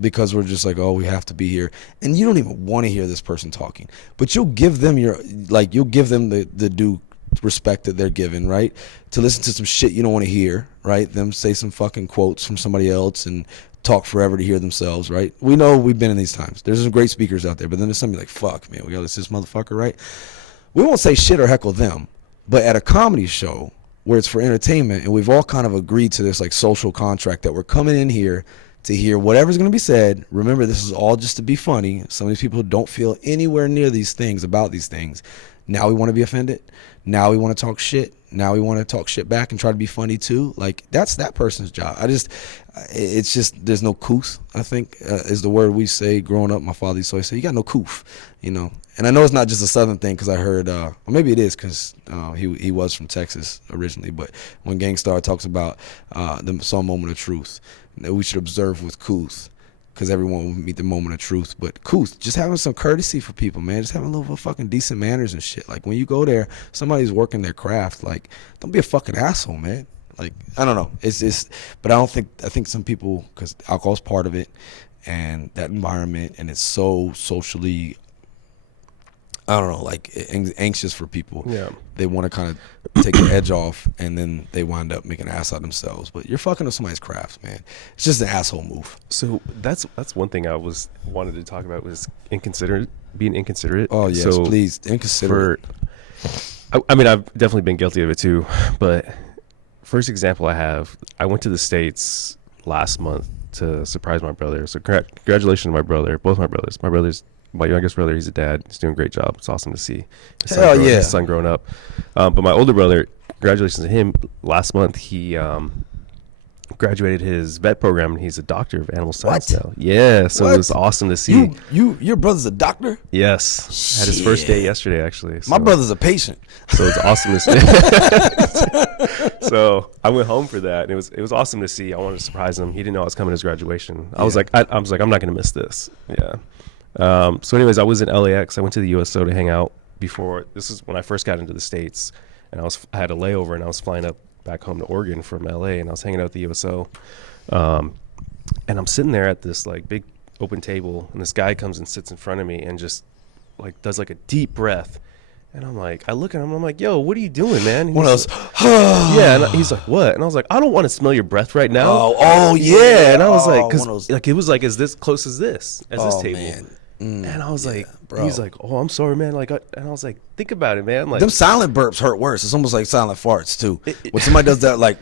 because we're just like, oh, we have to be here, and you don't even want to hear this person talking, but you'll give them the due respect that they're given, right? To listen to some shit you don't want to hear, right? Them say some fucking quotes from somebody else and talk forever to hear themselves, right? We know we've been in these times. There's some great speakers out there, but then there's somebody like, fuck, man, we gotta listen to this motherfucker, right? We won't say shit or heckle them, but at a comedy show where it's for entertainment, and we've all kind of agreed to this like social contract that we're coming in here to hear whatever's going to be said. Remember, this is all just to be funny. Some of these people don't feel anywhere near these things about these things. Now we want to be offended. Now we want to talk shit. Now we want to talk shit back and try to be funny too. Like, that's that person's job. It's just, there's no couth, I think, is the word we say growing up. My father used to always say, you got no couth, you know. And I know it's not just a Southern thing, because I heard, or maybe it is, because he was from Texas originally, but when Gangstar talks about some moment of truth, that we should observe with couth, because everyone will meet the moment of truth. But couth, just having some courtesy for people, man. Just having a little fucking decent manners and shit. Like, when you go there, somebody's working their craft. Like, don't be a fucking asshole, man. Like, I don't know. But I think some people, because alcohol's part of it, and that environment, and it's so socially, I don't know, like, anxious for people. Yeah. They want to kind of take the edge off, and then they wind up making an ass out of themselves. But you're fucking up somebody's craft, man. It's just an asshole move. So that's one thing I wanted to talk about, was being inconsiderate. Oh yes, so please, inconsiderate. I mean, I've definitely been guilty of it too. But first example I went to the States last month to surprise my brother. So congratulations to my brother, both my brothers. My youngest brother, he's a dad. He's doing a great job. It's awesome to see his son growing up. But my older brother, congratulations to him. Last month, he graduated his vet program, and he's a doctor of animal science now. Yeah, so it was awesome to see. Your brother's a doctor? Yes. Shit. Had his first day yesterday, actually. So, my brother's a patient. So it's awesome to see. So I went home for that, and it was awesome to see. I wanted to surprise him. He didn't know I was coming to his graduation. I was like, I'm not going to miss this. Yeah. So anyways, I was in LAX. I went to the USO to hang out before. This is when I first got into the States, and I had a layover, and I was flying up back home to Oregon from LA, and I was hanging out at the USO. And I'm sitting there at this like big open table, and this guy comes and sits in front of me and just like does like a deep breath. And I'm like, I look at him, I'm like, yo, what are you doing, man? One of those, yeah. And he's like, what? And I was like, I don't want to smell your breath right now. Oh yeah. And I was like, because like it was like, is this close as this table? Man. And I was like, bro. He's like, oh, I'm sorry, man. Like, and I was like, think about it, man. Like, them silent burps hurt worse. It's almost like silent farts too. When somebody does that, like,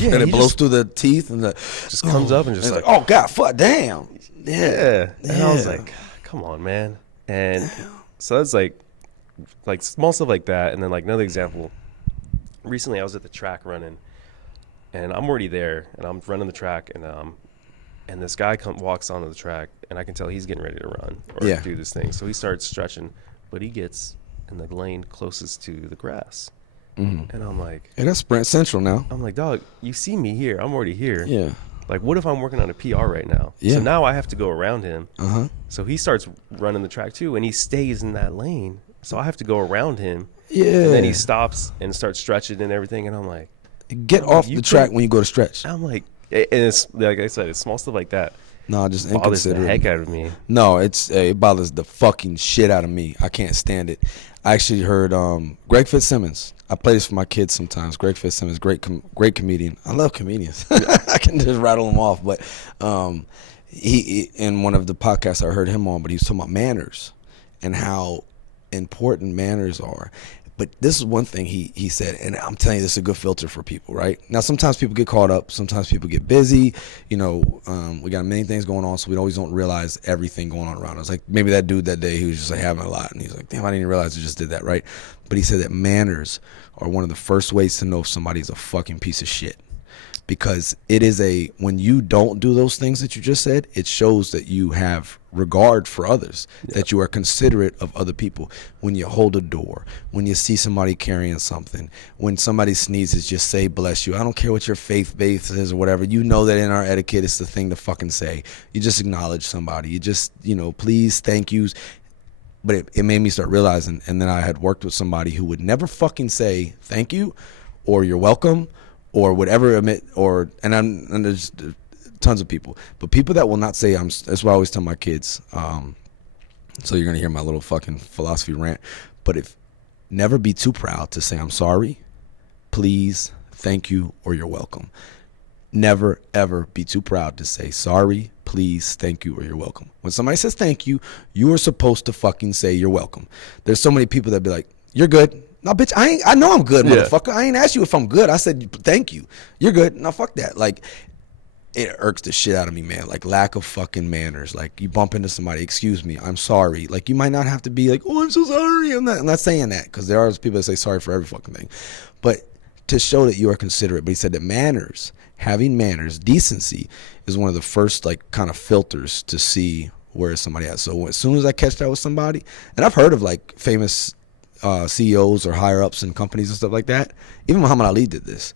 and it blows through the teeth, and just comes up and just like, oh god, fuck, damn. Yeah. And I was like, come on, man. And so that's like small stuff like that. And then like another example. Recently, I was at the track running, and I'm already there, and I'm running the track, and this guy walks onto the track, and I can tell he's getting ready to run or do this thing. So he starts stretching, but he gets in the lane closest to the grass. Mm-hmm. And I'm like... Hey, that's Sprint Central now. I'm like, dog, you see me here. I'm already here. Yeah. Like, what if I'm working on a PR right now? Yeah. So now I have to go around him. Uh-huh. So he starts running the track too, and he stays in that lane. So I have to go around him. Yeah. And then he stops and starts stretching and everything, and I'm like... Get off the track when you go to stretch. I'm like, and it's like I said, it's small stuff like that. No, just bothers the inconsiderate. heck out of me. No, it bothers the fucking shit out of me. I can't stand it. I actually heard Greg Fitzsimmons. I play this for my kids sometimes. Greg Fitzsimmons, great comedian. I love comedians. I can just rattle them off. But he in one of the podcasts I heard him on, but he was talking about manners and how important manners are. But this is one thing he said, and I'm telling you, this is a good filter for people, right? Now, sometimes people get caught up. Sometimes people get busy. You know, we got many things going on, so we always don't realize everything going on around us. Like maybe that dude that day, he was just like having a lot, and he's like, damn, I didn't even realize I just did that, right? But he said that manners are one of the first ways to know if somebody's a fucking piece of shit. Because it is when you don't do those things that you just said, it shows that you have regard for others, that you are considerate of other people. When you hold a door, when you see somebody carrying something, when somebody sneezes, just say bless you. I don't care what your faith base is or whatever. You know that in our etiquette, it's the thing to fucking say. You just acknowledge somebody. You just, please, thank yous. But it made me start realizing, and then I had worked with somebody who would never fucking say thank you or you're welcome or whatever, and there's tons of people, but people that will not say that's what I always tell my kids. So you're gonna hear my little fucking philosophy rant, but never be too proud to say I'm sorry, please, thank you, or you're welcome. Never ever be too proud to say sorry, please, thank you, or you're welcome. When somebody says thank you, you are supposed to fucking say you're welcome. There's so many people that be like, you're good. No, bitch, I know I'm good, motherfucker. I ain't asked you if I'm good. I said, thank you. You're good. No, fuck that. Like, it irks the shit out of me, man. Like, lack of fucking manners. Like, you bump into somebody, excuse me, I'm sorry. Like, you might not have to be like, oh, I'm so sorry. I'm not saying that, because there are people that say sorry for every fucking thing. But to show that you are considerate. But he said that manners, having manners, decency, is one of the first, like, kind of filters to see where somebody at. So as soon as I catch that with somebody, and I've heard of, like, famous CEOs or higher ups in companies and stuff like that. Even Muhammad Ali did this.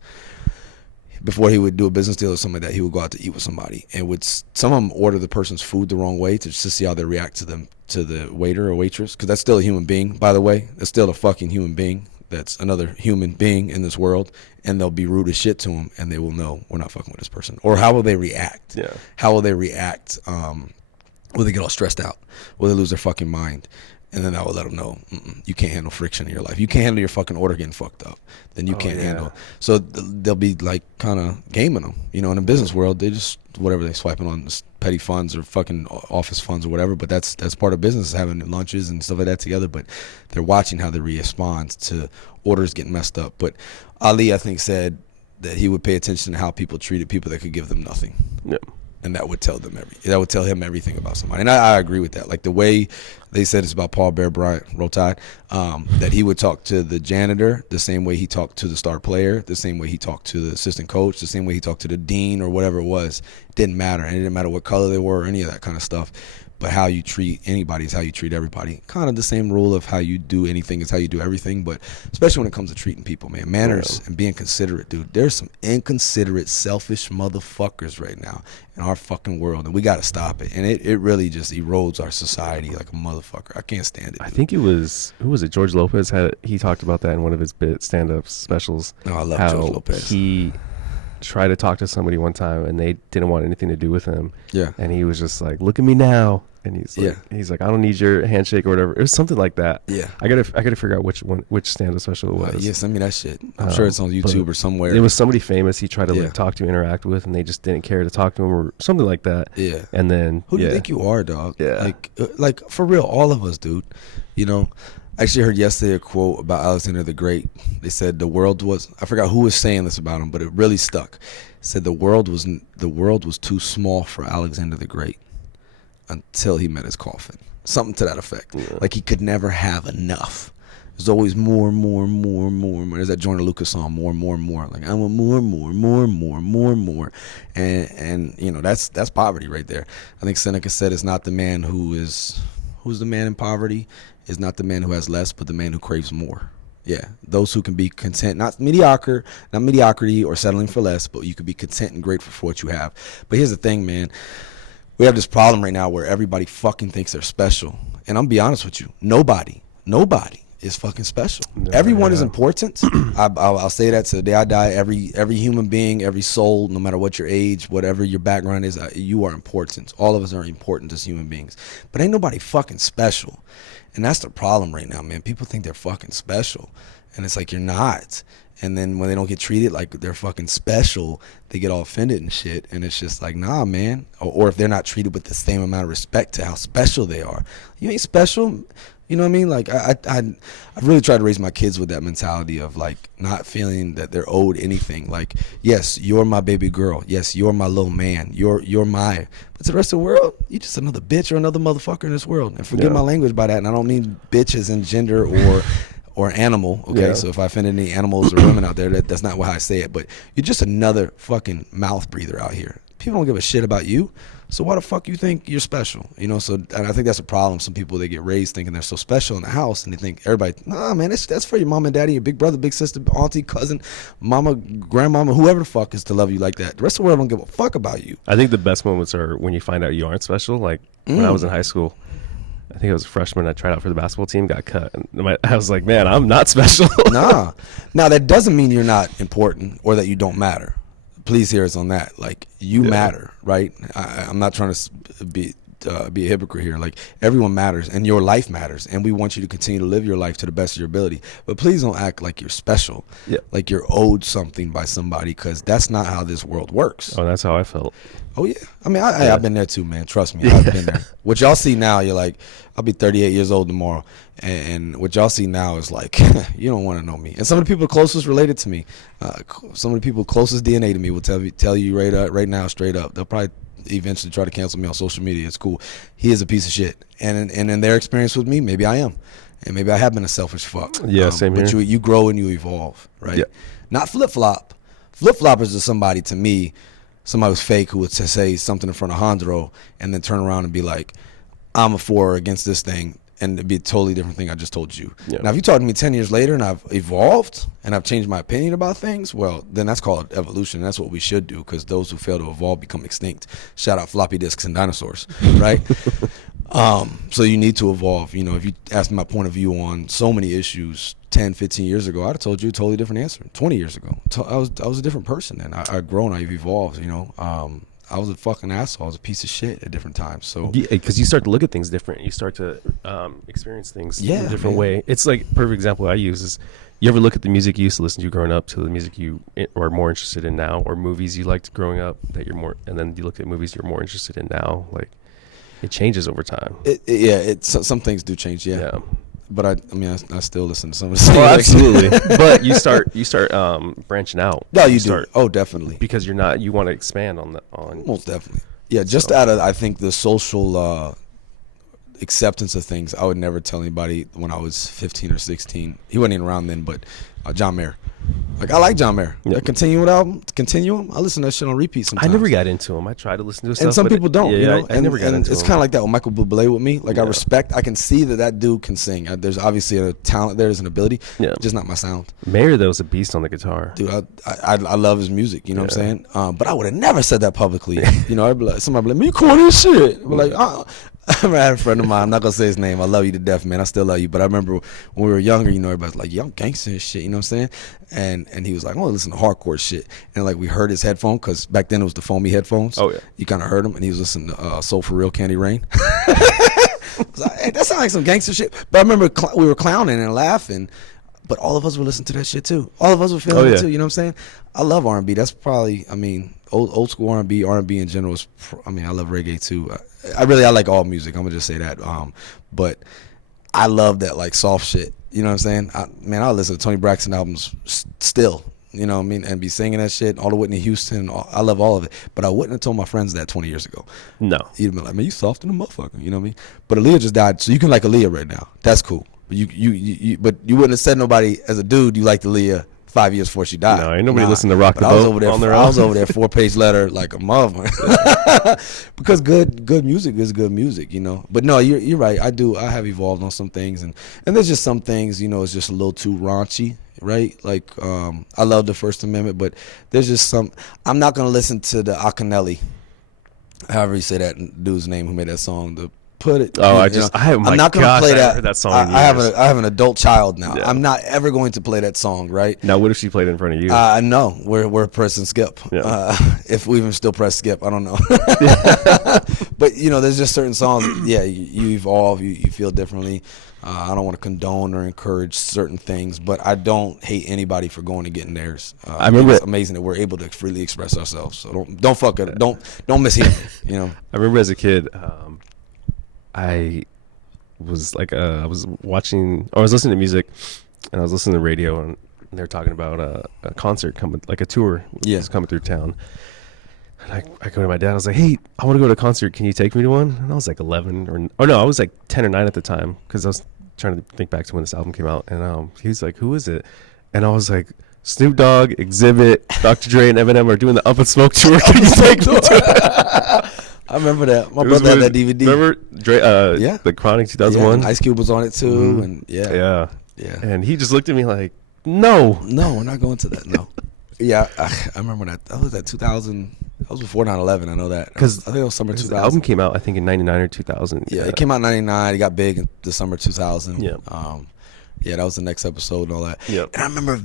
Before he would do a business deal or something like that, he would go out to eat with somebody and would some of them order the person's food the wrong way to see how they react to the waiter or waitress, because that's still a human being, by the way. That's still a fucking human being. That's another human being in this world, and they'll be rude as shit to him, and they will know we're not fucking with this person. Or how will they react? Yeah. How will they react? Will they get all stressed out? Will they lose their fucking mind? And then I would let them know, you can't handle friction in your life. You can't handle your fucking order getting fucked up. Then you can't handle. So they'll be like kind of gaming them. In the business world, they just, whatever, they swiping on petty funds or fucking office funds or whatever. But that's part of business, having lunches and stuff like that together. But they're watching how they respond to orders getting messed up. But Ali, I think, said that he would pay attention to how people treated people that could give them nothing. Yeah. And that would tell him everything about somebody. And I agree with that. Like the way they said it's about Paul Bear Bryant, Roll Tide, that he would talk to the janitor the same way he talked to the star player, the same way he talked to the assistant coach, the same way he talked to the dean or whatever it was. It didn't matter. And it didn't matter what color they were or any of that kind of stuff. But how you treat anybody is how you treat everybody. Kind of the same rule of how you do anything is how you do everything, but especially when it comes to treating people, man. Manners and being considerate, dude. There's some inconsiderate, selfish motherfuckers right now in our fucking world, and we got to stop it. And it really just erodes our society like a motherfucker. I can't stand it, dude. I think it was, who was it? George Lopez he talked about that in one of his stand-up specials. Oh, I love George Lopez. He tried to talk to somebody one time, and they didn't want anything to do with him. Yeah. And he was just like, look at me now. And he's like, I don't need your handshake or whatever. It was something like that. Yeah. I gotta figure out which stand-up special it was. Yeah, send me that shit. I'm sure it's on YouTube or somewhere. It was somebody famous he tried to talk to, interact with, and they just didn't care to talk to him or something like that. Yeah. And then who do you think you are, dog? Yeah. Like for real, all of us, dude. I actually heard yesterday a quote about Alexander the Great. They said the world was, I forgot who was saying this about him, but it really stuck. It said the world was too small for Alexander the Great until he met his coffin. Something to that effect. Yeah. Like he could never have enough. There's always more and more and more and more and more. There's that Jordan Lucas song, more and more and more. Like I want more and more and more and more and more and more. And that's poverty right there. I think Seneca said it's not the man who's the man in poverty, is not the man who has less, but the man who craves more. Yeah, those who can be content, not mediocrity or settling for less, but you can be content and grateful for what you have. But here's the thing, man. We have this problem right now where everybody fucking thinks they're special. And I'm be honest with you, nobody is fucking special. Everyone is important. I'll say that to the day I die. Every human being, every soul, no matter what your age, whatever your background is, you are important. All of us are important as human beings. But ain't nobody fucking special. And that's the problem right now, man. People think they're fucking special. And it's like, you're not. And then when they don't get treated like they're fucking special, they get all offended and shit. And it's just like, nah, man. Or if they're not treated with the same amount of respect to how special they are. You ain't special. You know what I mean? Like, I really try to raise my kids with that mentality of, like, not feeling that they're owed anything. Like, yes, you're my baby girl. Yes, you're my little man. You're my. But to the rest of the world, you're just another bitch or another motherfucker in this world. And forgive my language by that. And I don't mean bitch as in gender or animal, okay? So if I offend any animals or women out there, that's not how I say it. But you're just another fucking mouth breather out here. People don't give a shit about you. So why the fuck you think you're special? You know, so and I think that's a problem. Some people, they get raised thinking they're so special in the house, and they think everybody, nah, man, that's for your mom and daddy, your big brother, big sister, auntie, cousin, mama, grandmama, whoever the fuck is to love you like that. The rest of the world don't give a fuck about you. I think the best moments are when you find out you aren't special. Like when I was in high school, I think I was a freshman. I tried out for the basketball team, got cut. And I was like, man, I'm not special. Nah. Now, that doesn't mean you're not important or that you don't matter. Please hear us on that. Like, you matter, right? I'm not trying to be a hypocrite here. Like, everyone matters, and your life matters, and we want you to continue to live your life to the best of your ability. But please don't act like you're special, like you're owed something by somebody, because that's not how this world works. Oh, that's how I felt. Oh, yeah. I mean, I've been there too, man. Trust me. I've been there. What y'all see now, you're like, I'll be 38 years old tomorrow. And what y'all see now is like, you don't want to know me. And some of the people closest related to me, some of the people closest DNA to me will tell you right now, straight up. They'll probably eventually try to cancel me on social media. It's cool. He is a piece of shit. And in their experience with me, maybe I am. And maybe I have been a selfish fuck. Yeah, same here. But you grow and you evolve, right? Yeah. Not flip-flop. Flip-floppers is somebody, to me, somebody who's fake, who would say something in front of Handro and then turn around and be like, I'm a for or against this thing, and it'd be a totally different thing I just told you. Yeah. Now, if you talk to me 10 years later and I've evolved and I've changed my opinion about things, well, then that's called evolution. That's what we should do, because those who fail to evolve become extinct. Shout out floppy disks and dinosaurs, right? So you need to evolve. You know, if you asked me my point of view on so many issues 10, 15 years ago, I'd have told you a totally different answer. 20 years ago, I was a different person then. I've grown, I've evolved, you know. I was a fucking asshole. I was a piece of shit at different times. So yeah, because you start to look at things different. You start to experience things in a different way. It's like, perfect example I use is, you ever look at the music you used to listen to growing up to the music you are more interested in now, or movies you liked growing up that you're more, and then you look at movies you're more interested in now. Like, it changes over time. Some things do change. Yeah. But I still listen to some of the Oh, absolutely. But you start branching out. No, you do. Oh, definitely. Because you want to expand on most definitely. Yeah, just out of, I think, the social acceptance of things. I would never tell anybody when I was 15 or 16. He wasn't even around then, but John Mayer. Like, I like John Mayer. Yep. Continuum album, Continuum. I listen to that shit on repeat sometimes. I never got into him. I tried to listen to his stuff. And some people don't, you know? I never got into him. It's kind of like that with Michael Bublé with me. Like, I can see that dude can sing. There's obviously a talent there, there's an ability. Yeah. Just not my sound. Mayer, though, is a beast on the guitar. Dude, I love his music, you know what I'm saying? But I would have never said that publicly. You know, I'd be like, somebody would be like, me corny as shit. I'd be like, I had a friend of mine, I'm not going to say his name. I love you to death, man. I still love you. But I remember when we were younger, you know, everybody's like, yeah, I'm gangster and shit, you know what I'm saying? And he was like, I want to listen to hardcore shit. And like, we heard his headphone, because back then it was the foamy headphones. Oh, yeah. You kind of heard him, and he was listening to Soul For Real, Candy Rain. I was like, hey, that sounds like some gangster shit. But I remember we were clowning and laughing, but all of us were listening to that shit too. All of us were feeling it too, you know what I'm saying? I love R&B. That's probably, old school R&B in general is, I love reggae too. I like all music. I'm gonna just say that. But I love that, like, soft shit. You know what I'm saying? I listen to Tony Braxton albums still. You know what I mean? And be singing that shit. All the Whitney Houston. I love all of it. But I wouldn't have told my friends that 20 years ago. No. You'd have been like, man, you soft in a motherfucker. You know what I mean? But Aaliyah just died, so you can like Aaliyah right now. That's cool. But you wouldn't have said nobody as a dude you liked Aaliyah 5 years before she died. No, ain't nobody listening to Rock the Boat on their own. I was over there 4-page letter like a motherfucker. Because good music is good music, you know. But no, you're right. I have evolved on some things, and there's just some things, you know, it's just a little too raunchy, right? Like, I love the First Amendment, but there's just some. I'm not gonna listen to the Akinelli, however you say that dude's name who made that song, the put it. Oh, I'm not going to play that. I heard that song. I have an adult child now. Yeah. I'm not ever going to play that song, right? Now, what if she played it in front of you? No, we're pressing skip. Yeah. If we even still press skip, I don't know. But there's just certain songs. Yeah, you evolve. You feel differently. I don't want to condone or encourage certain things, but I don't hate anybody for going and getting theirs. I remember it's amazing that we're able to freely express ourselves. So don't fuck it. Don't mishear me. I remember as a kid, I was like, I was listening to music, and I was listening to the radio, and they were talking about a concert coming, like a tour was coming through town. And I go to my dad. I was like, "Hey, I want to go to a concert. Can you take me to one?" And I was like 11 I was like 10 or 9 at the time, because I was trying to think back to when this album came out. And he was like, "Who is it?" And I was like, "Snoop Dogg, Exhibit, Dr. Dre, and Eminem are doing the Up and Smoke tour. Can you take me to it?" I remember that. My brother had that DVD. Remember Dre? The Chronic 2001. Yeah, Ice Cube was on it too, and yeah. And he just looked at me like, "No, we're not going to that." No. Yeah, I remember that. That was at 2000. That was before 9/11. I know that. Because I think it was summer 2000. The album came out, I think, in 99 or 2000. Yeah, it came out in 99. It got big in the summer 2000. Yeah. That was the next episode and all that. Yeah. And I remember,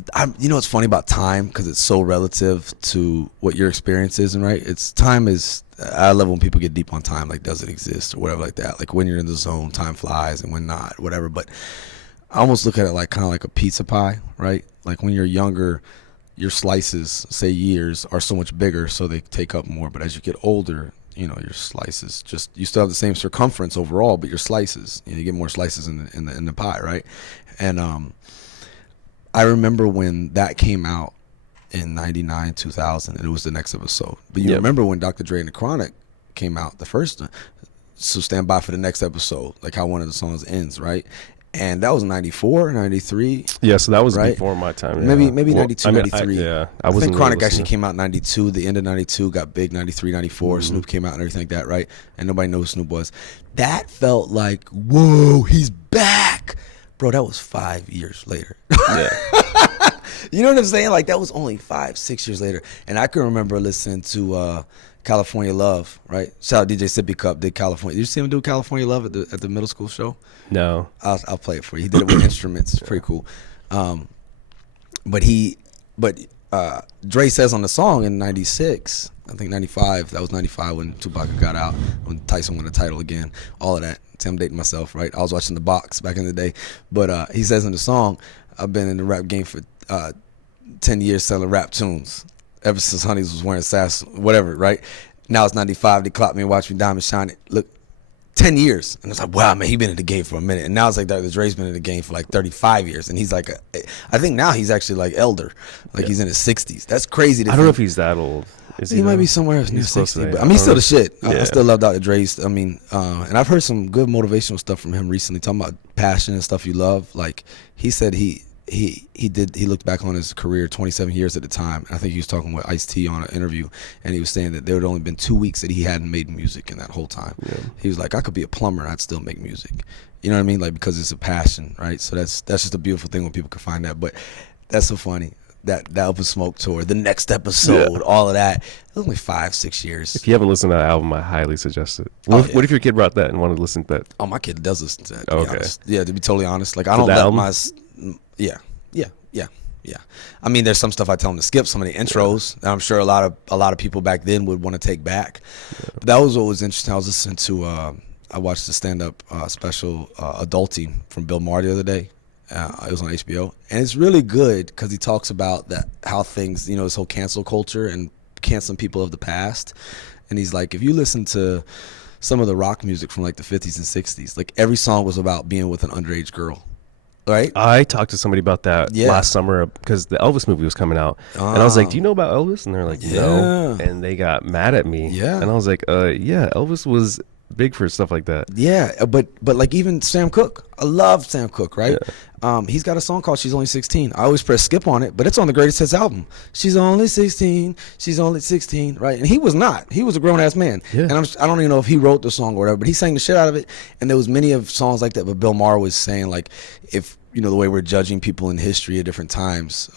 what's funny about time, because it's so relative to what your experience is, and right? I love when people get deep on time, like, does it exist or whatever like that. Like, when you're in the zone, time flies, and when not, whatever. But I almost look at it like kind of like a pizza pie, right? Like, when you're younger, your slices, say years, are so much bigger, so they take up more. But as you get older, your slices you still have the same circumference overall, but your slices, you get more slices in the pie, right? And I remember when that came out in 99, 2000, and it was the next episode. But you remember when Dr. Dre and the Chronic came out, the first one, so stand by for the next episode, like how one of the songs ends, right? And that was 94, 93. Yeah, so that was before my time. Yeah. Maybe 92, 93. I think Chronic actually came out in 92. The end of 92 got big, 93, 94. Mm-hmm. Snoop came out and everything like that, right? And nobody knows who Snoop was. That felt like, whoa, he's back. Bro, that was 5 years later. Yeah. You know what I'm saying? Like, that was only 5-6 years later. And I can remember listening to California Love, right? Shout out DJ Sippy Cup, did California. Did you see him do California Love at the middle school show? No. I'll play it for you. He did it with instruments. It's pretty cool. But Dre says on the song in 96, I think 95, that was 95 when Tupac got out, when Tyson won the title again, all of that. See, I'm dating myself, right? I was watching The Box back in the day. But he says in the song, I've been in the rap game for 10 years selling rap tunes. Ever since Honeys was wearing sass, whatever, right? Now it's 95. They clocked me and watched me diamond shine it. Look, 10 years. And it's like, wow, man, he been in the game for a minute. And now it's like Dr. Dre's been in the game for like 35 years. And he's like, I think now he's actually like elder. Like he's in his 60s. That's crazy to I don't know if he's that old. He might be somewhere near 60. But I mean, he's still the shit. I still love Dr. Dre's. I mean, and I've heard some good motivational stuff from him recently, talking about passion and stuff you love. Like, he said he looked back on his career 27 years at the time. I think he was talking with Ice-T on an interview, and he was saying that there had only been 2 weeks that he hadn't made music in that whole time. Yeah. He was like, I could be a plumber and I'd still make music. You know what I mean? Like, because it's a passion, right? So that's just a beautiful thing when people can find that. But that's so funny. That Up and Smoke tour, the next episode, all of that. It was only 5-6 years. If you haven't listened to that album, I highly suggest it. What if your kid brought that and wanted to listen to that? Oh, my kid does listen to that. Okay. Yeah, to be totally honest. Like, I don't let my... Yeah. I mean, there's some stuff I tell them to skip, some of the intros that I'm sure a lot of people back then would want to take back. Yeah. But that was what was interesting. I was listening to I watched the stand-up special Adulting from Bill Maher the other day. It was on HBO, and it's really good because he talks about how things, this whole cancel culture and canceling people of the past. And he's like, if you listen to some of the rock music from like the 50s and 60s, like every song was about being with an underage girl. Right. I talked to somebody about that last summer because the Elvis movie was coming out, and I was like, "Do you know about Elvis?" And they're like, "No," and they got mad at me. Yeah, and I was like, "Yeah, Elvis was big for stuff like that." Yeah, but like even Sam Cooke, I love Sam Cooke, right? Yeah. He's got a song called "She's Only 16." I always press skip on it, but it's on the Greatest Hits album. She's only 16. She's only 16, right? And he was not. He was a grown ass man. Yeah. And I don't even know if he wrote the song or whatever, but he sang the shit out of it. And there was many of songs like that. But Bill Maher was saying, like, if the way we're judging people in history at different times,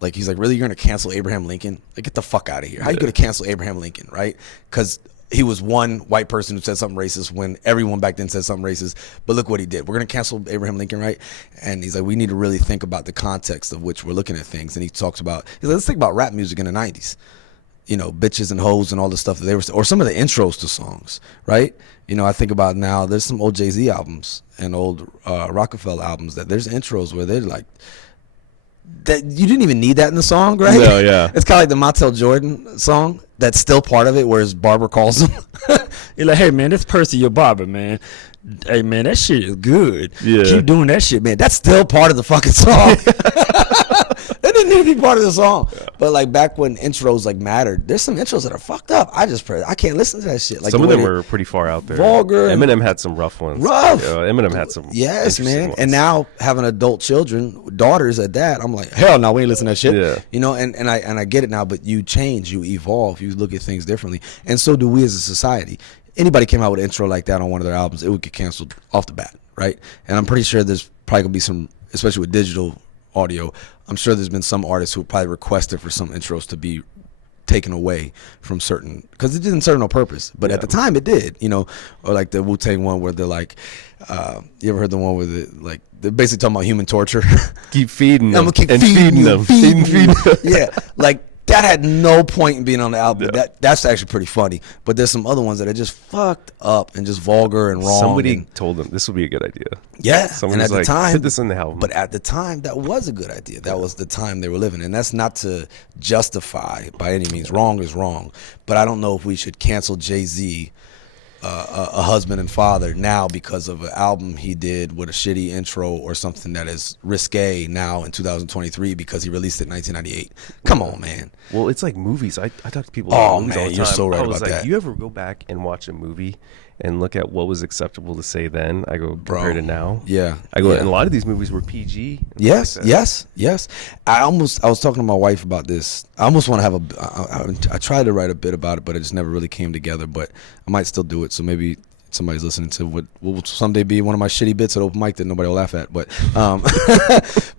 like he's like, really, you're gonna cancel Abraham Lincoln? Like, get the fuck out of here. How you gonna cancel Abraham Lincoln, right? Because he was one white person who said something racist when everyone back then said something racist. But look what he did. We're going to cancel Abraham Lincoln, right? And he's like, we need to really think about the context of which we're looking at things. And he talks about, he's like, let's think about rap music in the 90s. You know, bitches and hoes and all the stuff that they were, or some of the intros to songs, right? You know, I think about now, there's some old Jay-Z albums and old Rockefeller albums that there's intros where they're like, that you didn't even need that in the song, right? No, yeah. It's kind of like the Montel Jordan song. That's still part of it, where his barber calls him. You're like, hey, man, this Percy, your barber, man. Hey, man, that shit is good. Yeah. Keep doing that shit, man. That's still part of the fucking song. That didn't need to be part of the song. Yeah. But like back when intros like mattered, there's some intros that are fucked up. I can't listen to that shit. Like some of them were pretty far out there. Vulgar. Eminem had some rough ones. Rough. Eminem had some. Yes, man. Ones. And now having adult children, daughters at that, I'm like, hell no, we ain't listen to that shit. Yeah. You know, and I get it now, but you change, you evolve, you look at things differently, and so do we as a society. Anybody came out with an intro like that on one of their albums, it would get canceled off the bat, right? And I'm pretty sure there's probably gonna be some, especially with digital audio, I'm sure there's been some artists who probably requested for some intros to be taken away from certain, because it didn't serve no purpose, but at the time it did, you know. Or like the Wu-Tang one where they're like, you ever heard the one where they're basically talking about human torture? Keep feeding them. I'm gonna keep feeding them. Yeah, like that had no point in being on the album. Yeah. That's actually pretty funny. But there's some other ones that are just fucked up and just vulgar and wrong. Somebody told them this would be a good idea. Yeah, someone and was at the time, put this in the album. But at the time, that was a good idea. That was the time they were living, and that's not to justify by any means. Wrong is wrong. But I don't know if we should cancel Jay-Z, a husband and father, now because of an album he did with a shitty intro or something that is risque now in 2023 because he released it in 1998. Come on, man. Well, it's like movies. I talk to people about movies man, all the time. You're so right I was about like, that. You ever go back and watch a movie and look at what was acceptable to say then? I go, compared to now. Yeah. I go, and a lot of these movies were PG. Yes, like yes. I was talking to my wife about this. I almost want to have I tried to write a bit about it, but it just never really came together. But I might still do it. So maybe somebody's listening to what will someday be one of my shitty bits at open mic that nobody will laugh at. But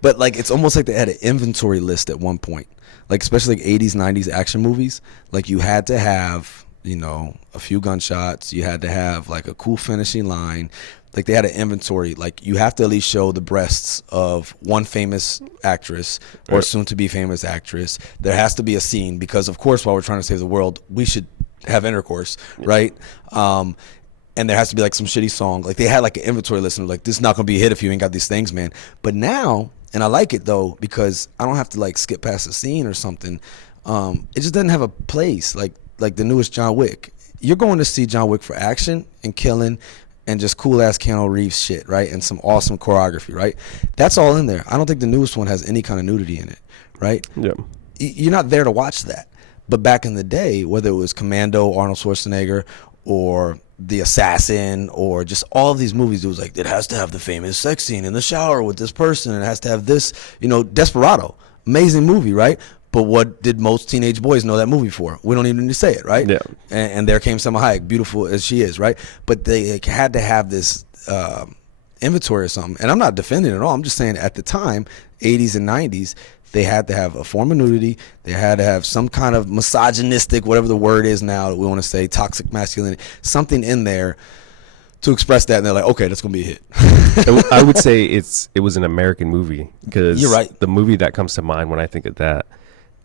but like it's almost like they had an inventory list at one point. Like especially like 80s, 90s action movies. Like you had to have, you know, a few gunshots. You had to have like a cool finishing line. Like they had an inventory. Like you have to at least show the breasts of one famous actress or soon to be famous actress. There has to be a scene because of course while we're trying to save the world, we should have intercourse, right? And there has to be like some shitty song. Like they had like an inventory list and like this is not gonna be a hit if you ain't got these things, man. But now, and I like it though because I don't have to like skip past a scene or something. It just doesn't have a place like the newest John Wick. You're going to see John Wick for action and killing and just cool ass Keanu Reeves shit, right? And some awesome choreography, right? That's all in there. I don't think the newest one has any kind of nudity in it, right? Yeah. You're not there to watch that. But back in the day, whether it was Commando, Arnold Schwarzenegger, or The Assassin, or just all of these movies, it was like, it has to have the famous sex scene in the shower with this person, and it has to have this, you know, Desperado, amazing movie, right? But what did most teenage boys know that movie for? We don't even need to say it, right? Yeah. And there came Selma Hayek, beautiful as she is, right? But they had to have this inventory or something. And I'm not defending it at all. I'm just saying at the time, 80s and 90s, they had to have a form of nudity. They had to have some kind of misogynistic, whatever the word is now that we want to say, toxic masculinity, something in there to express that. And they're like, okay, that's going to be a hit. I would say it was an American movie because you're right. The movie that comes to mind when I think of that,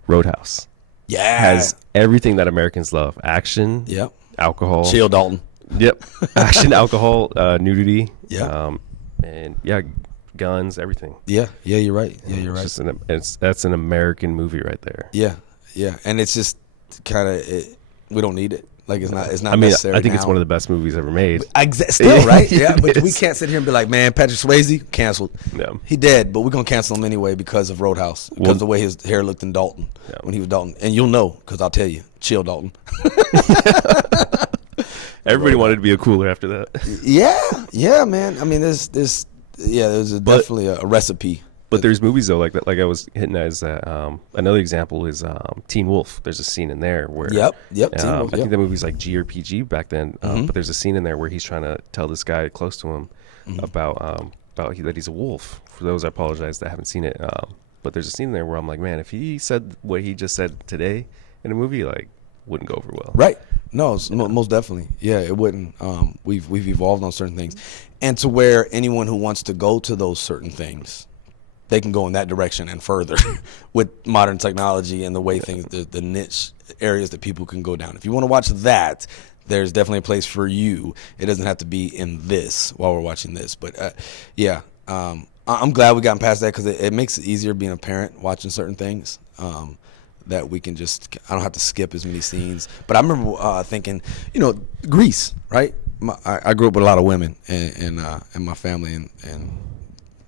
Roadhouse. Yeah. Has everything that Americans love. Action. Yep. Alcohol. Chill Dalton. Yep. Action, alcohol, nudity. Yeah. And yeah, guns, everything. Yeah. Yeah, you're right. Yeah, you're right. That's an American movie right there. Yeah. Yeah. And it's just kind of, we don't need it. Like it's not I mean, necessary. I think now. It's one of the best movies ever made. Still, right? Yeah, but is. we can't sit here and be like, man, Patrick Swayze canceled. Yeah. He dead, but we're gonna cancel him anyway because of Roadhouse, because of the way his hair looked in Dalton when he was Dalton, and you'll know because I'll tell you, chill Dalton. Everybody wanted to be a cooler after that. Yeah, man. I mean, there's definitely a recipe. But there's movies though, like that, like I was hitting as another example is Teen Wolf. There's a scene in there where Teen Wolf, I think that movie's like G or PG back then. But there's a scene in there where he's trying to tell this guy close to him about that he's a wolf. For those, I apologize that haven't seen it. But there's a scene in there where I'm like, man, if he said what he just said today in a movie, like, wouldn't go over well. Right. No, most definitely. Yeah, it wouldn't. We've evolved on certain things, and to where anyone who wants to go to those certain things, they can go in that direction and further with modern technology and the way things, the niche areas that people can go down. If you want to watch that, there's definitely a place for you. It doesn't have to be in this while we're watching this. But yeah, I'm glad we gotten past that, because it makes it easier being a parent watching certain things. That we can just, I don't have to skip as many scenes. But I remember thinking, Grease, right? I grew up with a lot of women in my family, and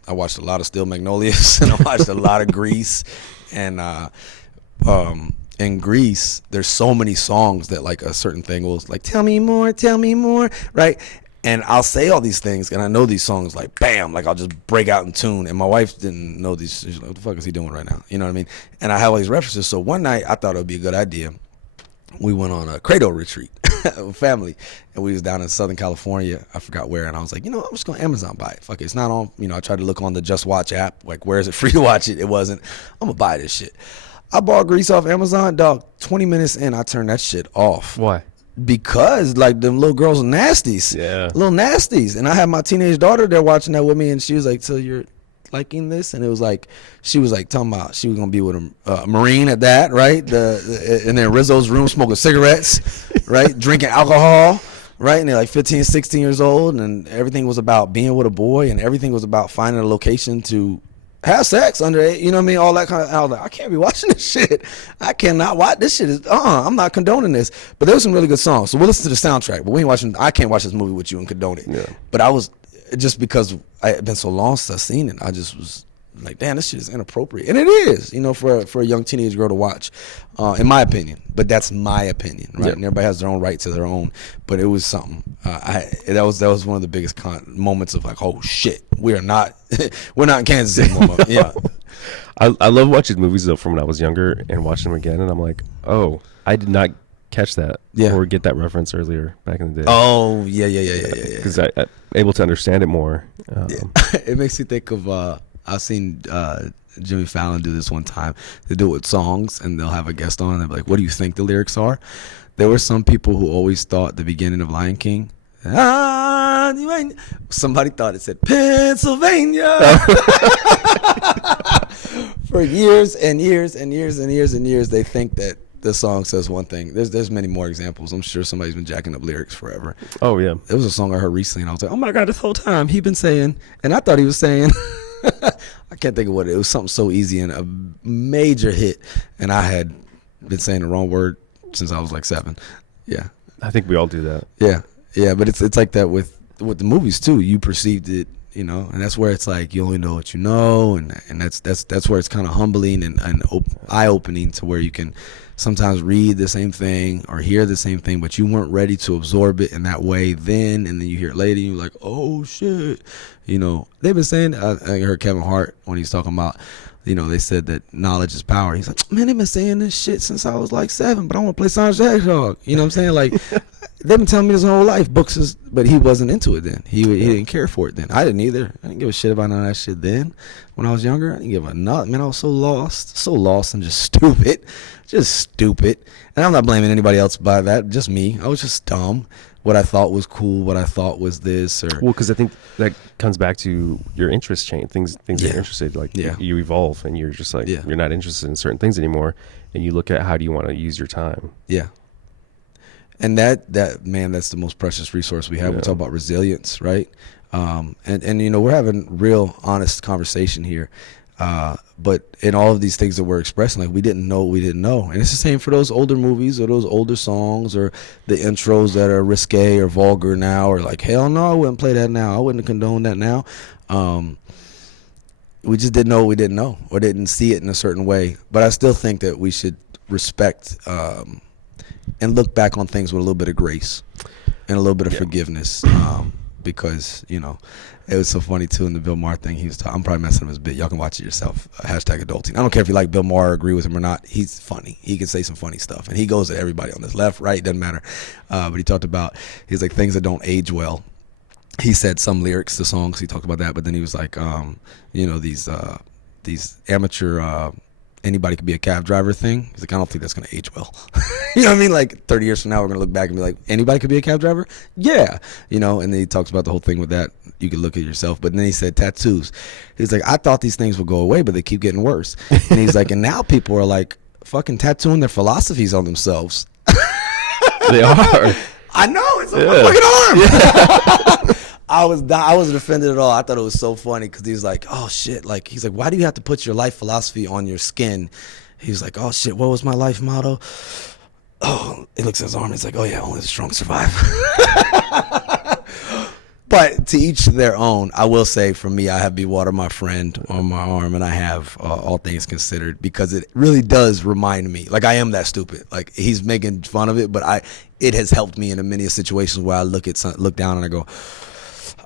I watched a lot of Steel Magnolias, and I watched a lot of Grease, and in Grease, there's so many songs that like a certain thing will like, tell me more, right? And I'll say all these things, and I know these songs like bam, like I'll just break out in tune. And my wife didn't know these. She's like, what the fuck is he doing right now? You know what I mean? And I have all these references. So one night I thought it would be a good idea. We went on a cradle retreat with family, and we was down in Southern California. I forgot where, and I was like, I'm just going to Amazon buy it. Fuck it, it's not on. I tried to look on the Just Watch app, like where is it free to watch it? It wasn't. I'm gonna buy this shit. I bought Grease off Amazon, dog. 20 minutes in, I turned that shit off. Why? Because like them little girls are nasties, little nasties, and I had my teenage daughter there watching that with me, and she was like, "So you're liking this?" And it was like, she was like talking about she was gonna be with a Marine at that, right? And then Rizzo's room smoking cigarettes, right? Drinking alcohol, right? And they're like 15, 16 years old, and everything was about being with a boy, and everything was about finding a location to have sex under it, you know what I mean? All that kind of, I was like, I can't be watching this shit. I cannot watch this shit. I'm not condoning this. But there was some really good songs. So we'll listen to the soundtrack. But we ain't watching. I can't watch this movie with you and condone it. Yeah. But I was, just because I had been so long since I seen it, I just was like, damn, this shit is inappropriate. And it is, for a young teenage girl to watch, in my opinion. But that's my opinion, right? Yep. And everybody has their own right to their own. But it was something. That was one of the biggest moments of like, oh shit, we're not in Kansas anymore. Yeah. I love watching movies though from when I was younger and watching them again, and I'm like, oh, I did not catch that or get that reference earlier back in the day. Oh yeah. Because I'm able to understand it more. It makes me think of I've seen Jimmy Fallon do this one time. They do it with songs, and they'll have a guest on, and they're like, what do you think the lyrics are? There were some people who always thought the beginning of Lion King, somebody thought it said Pennsylvania. For years and years and years and years and years, they think that the song says one thing. There's many more examples. I'm sure somebody's been jacking up lyrics forever. Oh yeah. There was a song I heard recently, and I was like, oh my God, this whole time he been saying, and I thought he was saying, I can't think of what it was. Something so easy and a major hit, and I had been saying the wrong word since I was like 7. Yeah. I think we all do that. Yeah, but it's like that with the movies too. You perceived it, and that's where it's like you only know what you know, and that's where it's kind of humbling and eye opening, to where you can sometimes read the same thing or hear the same thing, but you weren't ready to absorb it in that way then, and then you hear it later, and you're like, oh shit, they've been saying. I heard Kevin Hart when he's talking about, they said that knowledge is power. He's like, man, they've been saying this shit since I was like 7, but I want to play Sonic the Hedgehog. You know what I'm saying? Like, they've been telling me this whole life. Books is, but he wasn't into it then. He didn't care for it then. I didn't either. I didn't give a shit about none of that shit then. When I was younger, I didn't give a nut. Man, I was so lost and just stupid. And I'm not blaming anybody else by that, just me. I was just dumb. What I thought was cool, what I thought was this, or because I think that comes back to your interest chain. Things that you're interested, like you evolve, and you're just like you're not interested in certain things anymore, and you look at how do you want to use your time. Yeah. And that man, that's the most precious resource we have. Yeah. We talk about resilience, right? And we're having real honest conversation here. But in all of these things that we're expressing, like, we didn't know what we didn't know. And it's the same for those older movies or those older songs or the intros that are risque or vulgar now, or like, hell no, I wouldn't play that now. I wouldn't condone that now. We just didn't know what we didn't know, or didn't see it in a certain way. But I still think that we should respect and look back on things with a little bit of grace and a little bit of forgiveness, because, it was so funny too in the Bill Maher thing. He was I'm probably messing up his bit. Y'all can watch it yourself. #adulting. I don't care if you like Bill Maher or agree with him or not. He's funny. He can say some funny stuff, and he goes at everybody on this, left, right, doesn't matter. But he talked about, he's like, things that don't age well. He said some lyrics to songs. He talked about that, but then he was like, these amateur anybody could be a cab driver thing. He's like, I don't think that's going to age well. You know what I mean? Like 30 years from now, we're going to look back and be like, anybody could be a cab driver? Yeah. You know, and then he talks about the whole thing with that. You could look at yourself. But then he said tattoos. He's like, I thought these things would go away, but they keep getting worse. And he's like, and now people are like fucking tattooing their philosophies on themselves. They are. I know. It's on my fucking arm. Yeah. I wasn't offended at all. I thought it was so funny because he's like, oh shit. Like, he's like, why do you have to put your life philosophy on your skin? He's like, oh shit, what was my life motto? Oh, he looks at his arm. He's like, oh yeah, only the strong survive. But to each their own. I will say, for me, I have Be Water My Friend on my arm, and I have All Things Considered, because it really does remind me, like, I am that stupid. Like, he's making fun of it, but it has helped me in many situations where I look down and I go,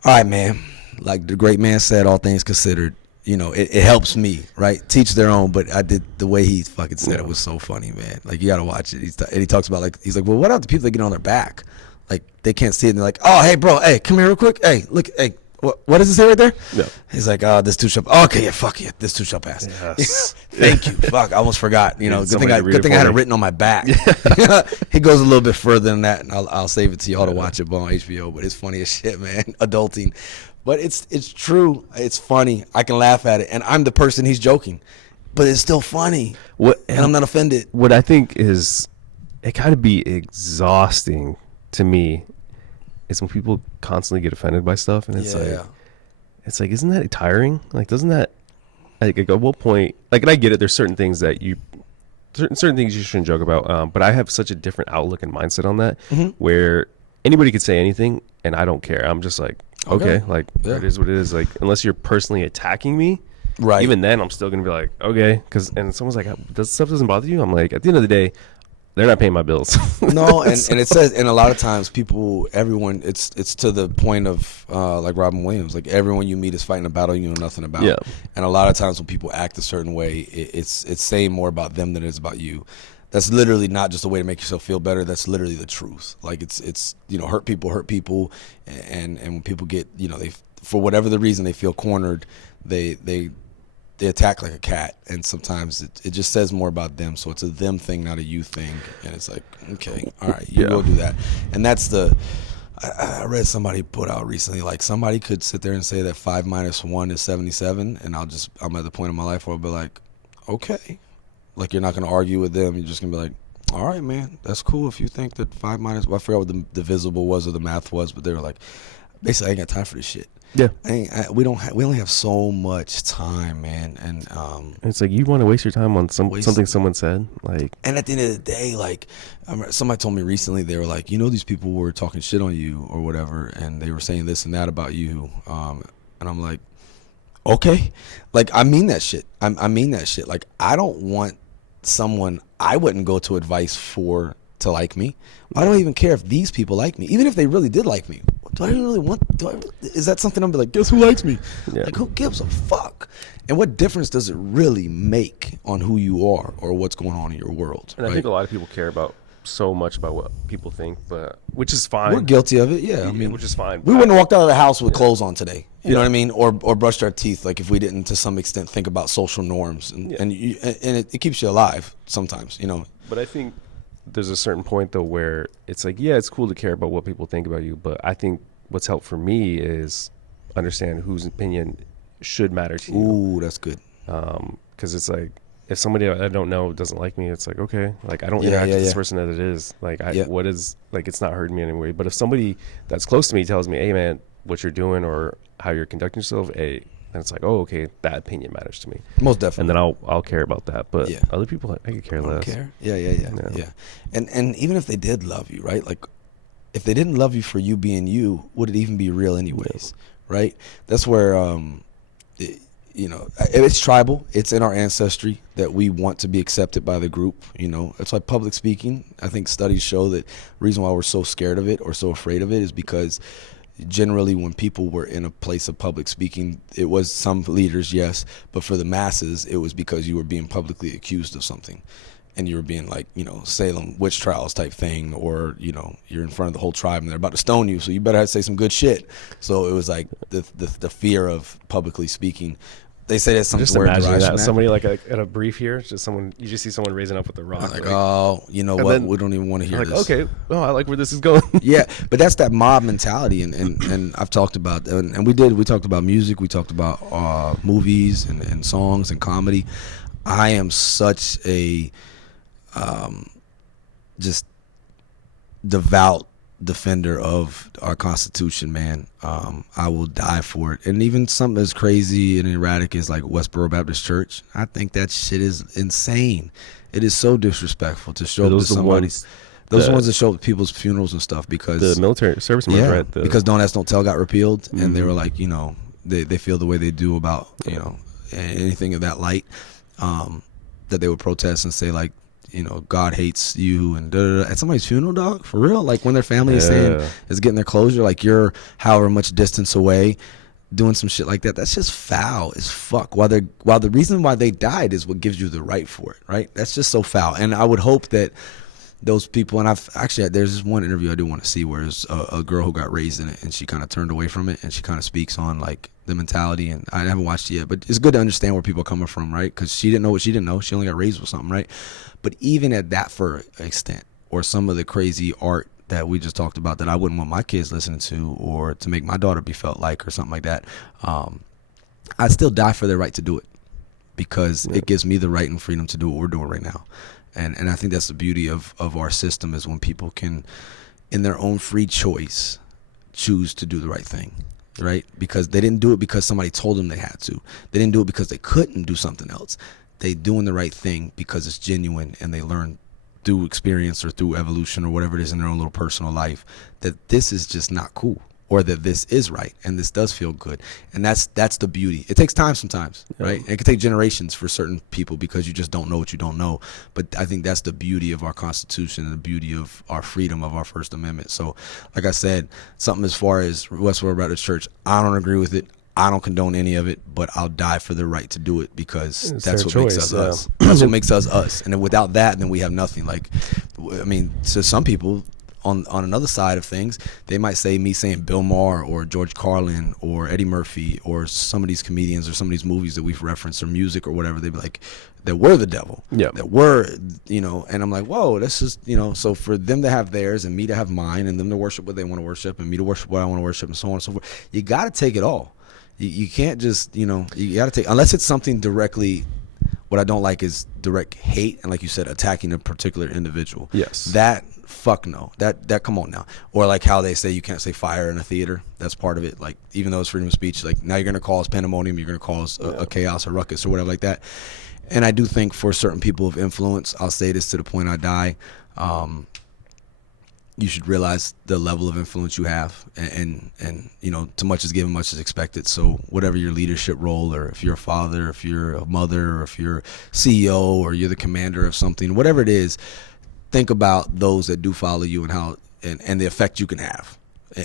all right, man, like the great man said, all things considered, you know, it helps me, right? Teach their own. But I did, the way he fucking said it was so funny, man. Like, you got to watch it. And he talks about, like, he's like, well, what about the people that get on their back? Like, they can't see it. And they're like, oh, hey, bro, hey, come here real quick. Hey, look, hey, what does it say right there? Yeah. He's like, oh, this too shall, okay, yeah, fuck yeah, this too shall pass. Yes. Thank you. Fuck, I almost forgot. You know, good thing I had it written on my back. Yeah. He goes a little bit further than that, and I'll save it to y'all to watch it on HBO. But it's funny as shit, man. Adulting. But it's true. It's funny. I can laugh at it, and I'm the person he's joking, but it's still funny. And I'm not offended. What I think is, it got to be exhausting to me, is when people constantly get offended by stuff, and it's like, isn't that tiring? Like, doesn't that, like, at what point, like, and I get it, there's certain things that certain things you shouldn't joke about, but I have such a different outlook and mindset on that, where anybody could say anything and I don't care. I'm just like, okay, like, it is what it is. Like, unless you're personally attacking me, right? Even then, I'm still gonna be like, okay, and someone's like, "Does stuff doesn't bother you?" I'm like, at the end of the day, they're not paying my bills. No, and it says, and a lot of times everyone, it's to the point of like Robin Williams, like, everyone you meet is fighting a battle you know nothing about. Yeah. And a lot of times when people act a certain way, it's saying more about them than it is about you. That's literally not just a way to make yourself feel better. That's literally the truth. Like, it's you know, hurt people, and when people get, you know, they, for whatever the reason, they feel cornered, they attack like a cat, and sometimes it just says more about them. So it's a them thing, not a you thing. And it's like, okay, all right, you go do that. And that's I read somebody put out recently, like, somebody could sit there and say that 5 minus 1 is 77, and I'm at the point in my life where I'll be like, okay. Like, you're not going to argue with them. You're just going to be like, all right, man, that's cool if you think that 5 minus, well, I forgot what the divisible was or the math was, but they were like, basically, I ain't got time for this shit. Yeah. We only have so much time, man. And it's like, you want to waste your time on something someone said, like. And at the end of the day, like, somebody told me recently, they were like, you know, these people were talking shit on you or whatever, and they were saying this and that about you. And I'm like, okay, like, I mean that shit. I mean that shit. Like, I don't want someone I wouldn't go to advice for to like me. Why do I even care if these people like me? Even if they really did like me, do I really want? Is that something I'm be like, guess who likes me? Yeah. Like, who gives a fuck? And what difference does it really make on who you are or what's going on in your world? And right? I think a lot of people care so much about what people think, but which is fine. We're guilty of it, yeah. I mean, which is fine. We wouldn't have walked out of the house with clothes on today. You know what I mean? Or brushed our teeth, like, if we didn't, to some extent, think about social norms, and it keeps you alive sometimes, you know. But I think there's a certain point though where it's like, yeah, it's cool to care about what people think about you, but I think what's helped for me is understand whose opinion should matter to you. Ooh, that's good. Because it's like, if somebody I don't know doesn't like me, it's like, okay, like, I don't interact with this person as it is. Like, what is, like, it's not hurting me anyway. But if somebody that's close to me tells me, hey, man, what you're doing or how you're conducting yourself, then it's like, oh, okay, that opinion matters to me. Most definitely. And then I'll care about that. But other people, I could care less. Care? Yeah. And even if they did love you, right? Like, if they didn't love you for you being you, would it even be real anyways? Right? That's where, you know, it's tribal. It's in our ancestry that we want to be accepted by the group. You know, it's like public speaking. I think studies show that the reason why we're so scared of it or so afraid of it is because generally when people were in a place of public speaking, it was some leaders, yes, but for the masses, it was because you were being publicly accused of something. And you were being like, you know, Salem witch trials type thing, or, you know, you're in front of the whole tribe and they're about to stone you, so you better say some good shit. So it was like the fear of publicly speaking. They say that's some just word imagine derivation. that somebody like at a brief here, just someone you just see someone raising up with a rock. Like, oh, you know what? We don't even want to hear like, this. Okay, oh, I like where this is going. Yeah, but that's that mob mentality, and I've talked about, and we talked about music, we talked about movies and songs and comedy. I am such a just devout defender of our Constitution, man. I will die for it. And even something as crazy and erratic as like Westboro Baptist Church, I think that shit is insane. It is so disrespectful to show up to somebody's. Those are the ones that show up at people's funerals and stuff because the military service members, right? Because Don't Ask, Don't Tell got repealed, and they were like, you know, they feel the way they do about, you know, anything of that light, that they would protest and say like, you know, God hates you and at somebody's funeral, dog, for real. Like when their family is saying is getting their closure, like you're however much distance away, doing some shit like that. That's just foul as fuck. While the reason why they died is what gives you the right for it, right? That's just so foul. And I would hope that those people, and I've actually, there's this one interview I do want to see where it's a girl who got raised in it and she kind of turned away from it, and she kind of speaks on like the mentality, and I haven't watched it yet, but it's good to understand where people are coming from, right? Because she didn't know what she didn't know. She only got raised with something, right? But even at that for extent, or some of the crazy art that we just talked about that I wouldn't want my kids listening to, or to make my daughter be felt like, or something like that, I'd still die for their right to do it, because it gives me the right and freedom to do what we're doing right now. And I think that's the beauty of our system, is when people can, in their own free choice, choose to do the right thing, right? Because they didn't do it because somebody told them they had to. They didn't do it because they couldn't do something else. They doing the right thing because it's genuine, and they learn through experience or through evolution or whatever it is in their own little personal life that this is just not cool, or that this is right and this does feel good. And that's the beauty. It takes time sometimes, right? It can take generations for certain people because you just don't know what you don't know. But I think that's the beauty of our Constitution and the beauty of our freedom of our First Amendment. So like I said, something as far as Westboro Baptist Church, I don't agree with it. I don't condone any of it, but I'll die for the right to do it, because that's what makes us us. That's what makes us us. And then without that, then we have nothing. Like, I mean, to some people, on another side of things, they might say me saying Bill Maher or George Carlin or Eddie Murphy or some of these comedians or some of these movies that we've referenced or music or whatever, they'd be like, that we're the devil. Yeah. That we're, you know, and I'm like, whoa, that's just, you know, so for them to have theirs and me to have mine, and them to worship what they want to worship and me to worship what I want to worship, and so on and so forth, you got to take it all. You can't just, you know, you got to take, unless it's something directly. What I don't like is direct hate, and like you said, attacking a particular individual. Yes. That, fuck no. That come on now. Or like how they say you can't say fire in a theater. That's part of it. Like, even though it's freedom of speech, like now you're going to cause pandemonium, you're going to cause a chaos or ruckus or whatever like that. And I do think for certain people of influence, I'll say this to the point I die, you should realize the level of influence you have, and you know, too much is given, much is expected. So whatever your leadership role, or if you're a father, if you're a mother, or if you're CEO, or you're the commander of something, whatever it is, think about those that do follow you and how and the effect you can have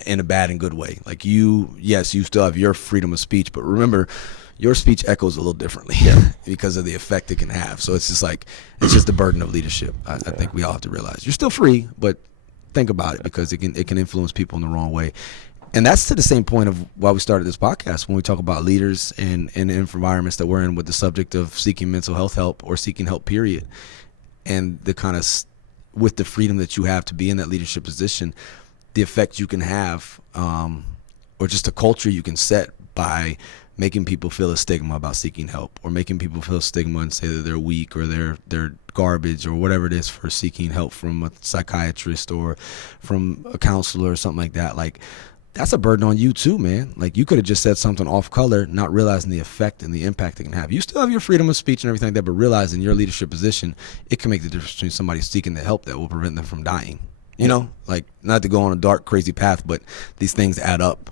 in a bad and good way. Like you still have your freedom of speech, but remember, your speech echoes a little differently because of the effect it can have. So it's just like, it's just the burden of leadership. I think we all have to realize you're still free, but think about it, because it can influence people in the wrong way. And that's to the same point of why we started this podcast, when we talk about leaders and environments that we're in with the subject of seeking mental health help, or seeking help, period. And the kind of, with the freedom that you have to be in that leadership position, the effect you can have, or just a culture you can set by making people feel a stigma about seeking help, or making people feel stigma and say that they're weak, or they're garbage, or whatever it is, for seeking help from a psychiatrist or from a counselor or something like that. Like, that's a burden on you too, man. Like, you could have just said something off color, not realizing the effect and the impact it can have. You still have your freedom of speech and everything like that, but realizing your leadership position, it can make the difference between somebody seeking the help that will prevent them from dying. You know, like, not to go on a dark, crazy path, but these things add up.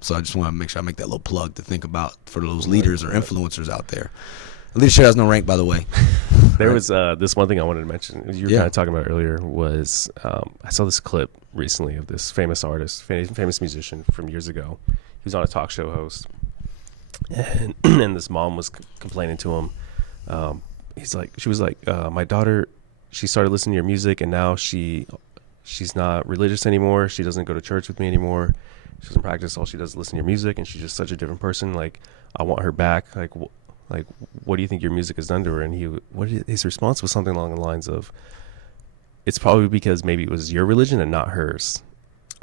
So I just want to make sure I make that little plug to think about for those leaders or influencers out there. Leadership has no rank, by the way. There was this one thing I wanted to mention. You were kind of talking about earlier was I saw this clip recently of this famous artist, famous musician from years ago. He was on a talk show host, and this mom was complaining to him. She was like, my daughter, she started listening to your music, and now she's not religious anymore. She doesn't go to church with me anymore. she doesn't practice. All she does is listen to your music, and she's just such a different person. Like, I want her back. Like, what do you think your music has done to her? And his response was something along the lines of, it's probably because maybe it was your religion and not hers.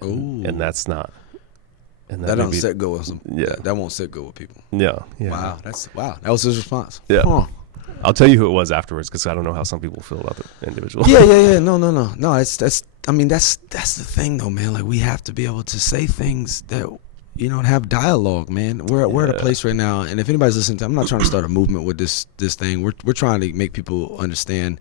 And that's not. And that don't sit good with some. Yeah, that won't sit good with people. Yeah. Wow, that was his response. Yeah. Huh. I'll tell you who it was afterwards, because I don't know how some people feel about the individual. Yeah. No. That's. I mean, that's the thing though, man. Like, we have to be able to say things that, have dialogue, man. We're at a place right now, and if anybody's listening I'm not trying to start a movement with this thing. We're trying to make people understand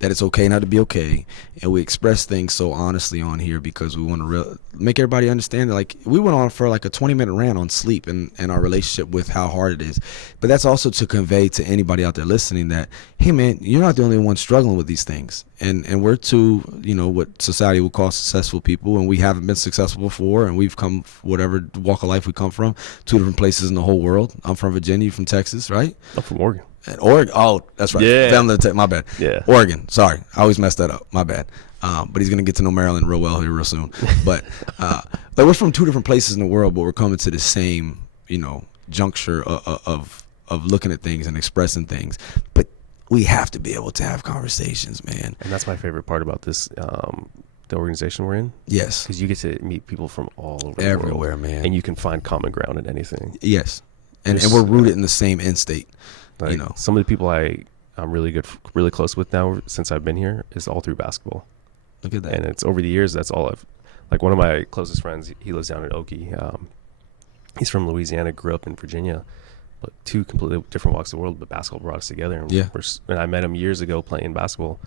that it's okay not to be okay, and we express things so honestly on here because we want to make everybody understand that, like, we went on for like a 20-minute rant on sleep and our relationship with how hard it is, but that's also to convey to anybody out there listening that, hey man, you're not the only one struggling with these things, and we're two, what society would call successful people, and we haven't been successful before, and we've come, whatever walk of life we come from, two different places in the whole world. I'm from Virginia, you're from Texas, right? I'm from Oregon. Oregon. Oh, that's right. Yeah. Family, my bad. Yeah. Oregon. Sorry, I always mess that up. My bad. But he's gonna get to know Maryland real well here real soon. But we're from two different places in the world, but we're coming to the same, juncture of looking at things and expressing things. But we have to be able to have conversations, man. And that's my favorite part about this, the organization we're in. Yes. Because you get to meet people from all over everywhere, the world, man. And you can find common ground in anything. Yes. And we're rooted in the same end state. Like, some of the people I'm really close with now since I've been here is all through basketball. Look at that. And it's over the years, that's all like one of my closest friends, he lives down in Okie. He's from Louisiana, grew up in Virginia, but two completely different walks of the world, but basketball brought us together. And and I met him years ago playing basketball.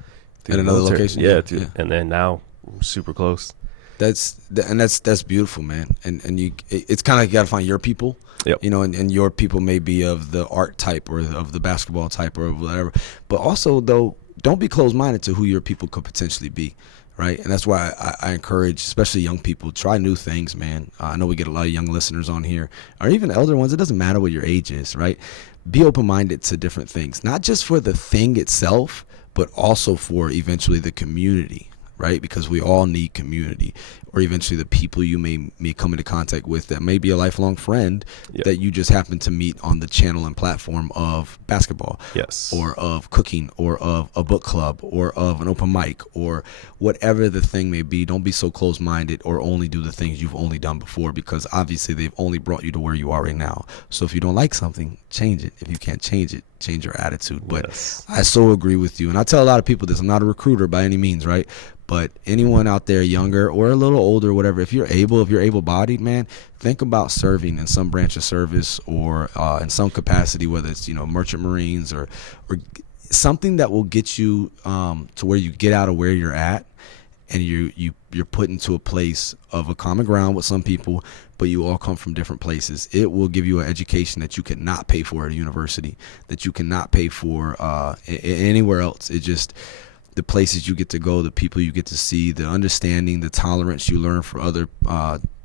At another location? Yeah. And then now we're super close. That's beautiful, man. And it's kind of, you got to find your people. Yep. And your people may be of the art type or of the basketball type or whatever. But also, though, don't be closed-minded to who your people could potentially be, right? And that's why I encourage, especially young people, try new things, man. I know we get a lot of young listeners on here, or even elder ones. It doesn't matter what your age is, right? Be open-minded to different things, not just for the thing itself, but also for eventually the community, right? Because we all need community, or eventually the people you may come into contact with that may be a lifelong friend that you just happen to meet on the channel and platform of basketball, or of cooking, or of a book club, or of an open mic, or whatever the thing may be. Don't be so close-minded or only do the things you've only done before, because obviously they've only brought you to where you are right now. So if you don't like something, change it. If you can't change it, change your attitude. But I so agree with you, and I tell a lot of people this. I'm not a recruiter by any means, right? But anyone out there younger or a little older, whatever, if you're able-bodied, man, think about serving in some branch of service, or in some capacity, whether it's, merchant marines or something that will get you to where you get out of where you're at, and you're put into a place of a common ground with some people, but you all come from different places. It will give you an education that you cannot pay for at a university, that you cannot pay for anywhere else. It just... the places you get to go, the people you get to see, the understanding, the tolerance you learn for other,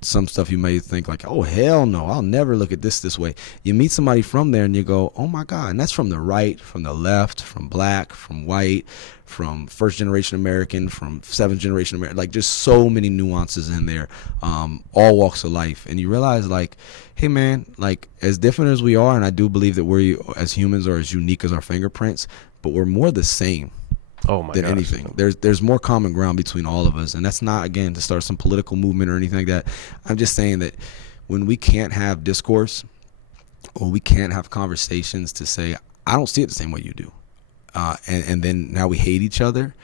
some stuff you may think like, oh, hell no, I'll never look at this way. You meet somebody from there and you go, oh my God. And that's from the right, from the left, from black, from white, from first generation American, from seventh generation American, like just so many nuances in there, all walks of life. And you realize like, hey man, like as different as we are, and I do believe that we as humans are as unique as our fingerprints, but we're more the same. Than anything. There's more common ground between all of us, and that's not, again, to start some political movement or anything like that. I'm just saying that when we can't have discourse, or we can't have conversations to say, I don't see it the same way you do, and then now we hate each other,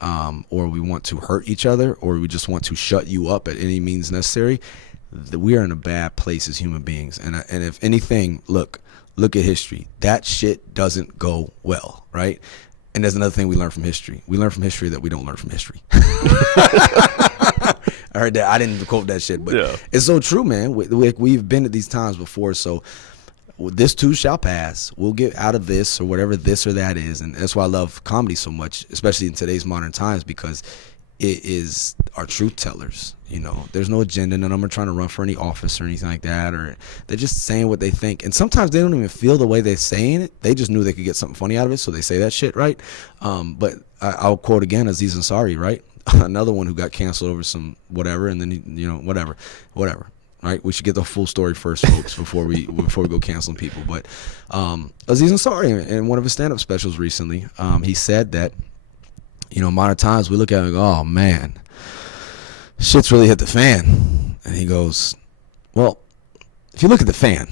or we want to hurt each other, or we just want to shut you up at any means necessary, we are in a bad place as human beings. And if anything, look at history. That shit doesn't go well, right? And there's another thing we learn from history. We learn from history that we don't learn from history. I heard that. I didn't quote that shit, but it's so true, man. We've been at these times before, so this too shall pass. We'll get out of this, or whatever this or that is. And that's why I love comedy so much, especially in today's modern times, because it is our truth tellers. There's no agenda. None of them are trying to run for any office or anything like that, or they're just saying what they think. And sometimes they don't even feel the way they're saying it. They just knew they could get something funny out of it, so they say that shit, right? But I'll quote again Aziz Ansari, right? Another one who got canceled over some whatever, and then whatever. right? We should get the full story first, folks, before we go canceling people. But Aziz Ansari, in one of his stand-up specials recently, he said that, modern times we look at it and go, oh, man, shit's really hit the fan. And he goes, well, if you look at the fan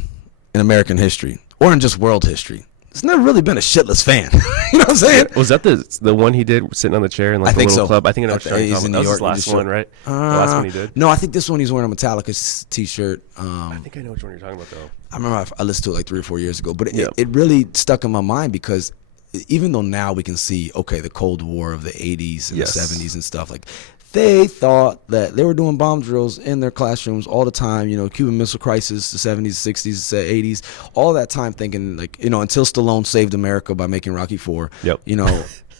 in American history or in just world history, there's never really been a shitless fan. You know what I'm saying? Was that the one he did sitting on the chair in like the little club? I think I know what you're talking about. That was his last one, right? The last one he did? No, I think this one he's wearing a Metallica t-shirt. I think I know which one you're talking about, though. I remember I listened to it like 3 or 4 years ago. But it really stuck in my mind because even though now we can see, okay, the Cold War of the 80s and the 70s and stuff, like they thought that they were doing bomb drills in their classrooms all the time, Cuban Missile Crisis, the 70s, 60s, 80s, all that time thinking like, until Stallone saved America by making Rocky IV,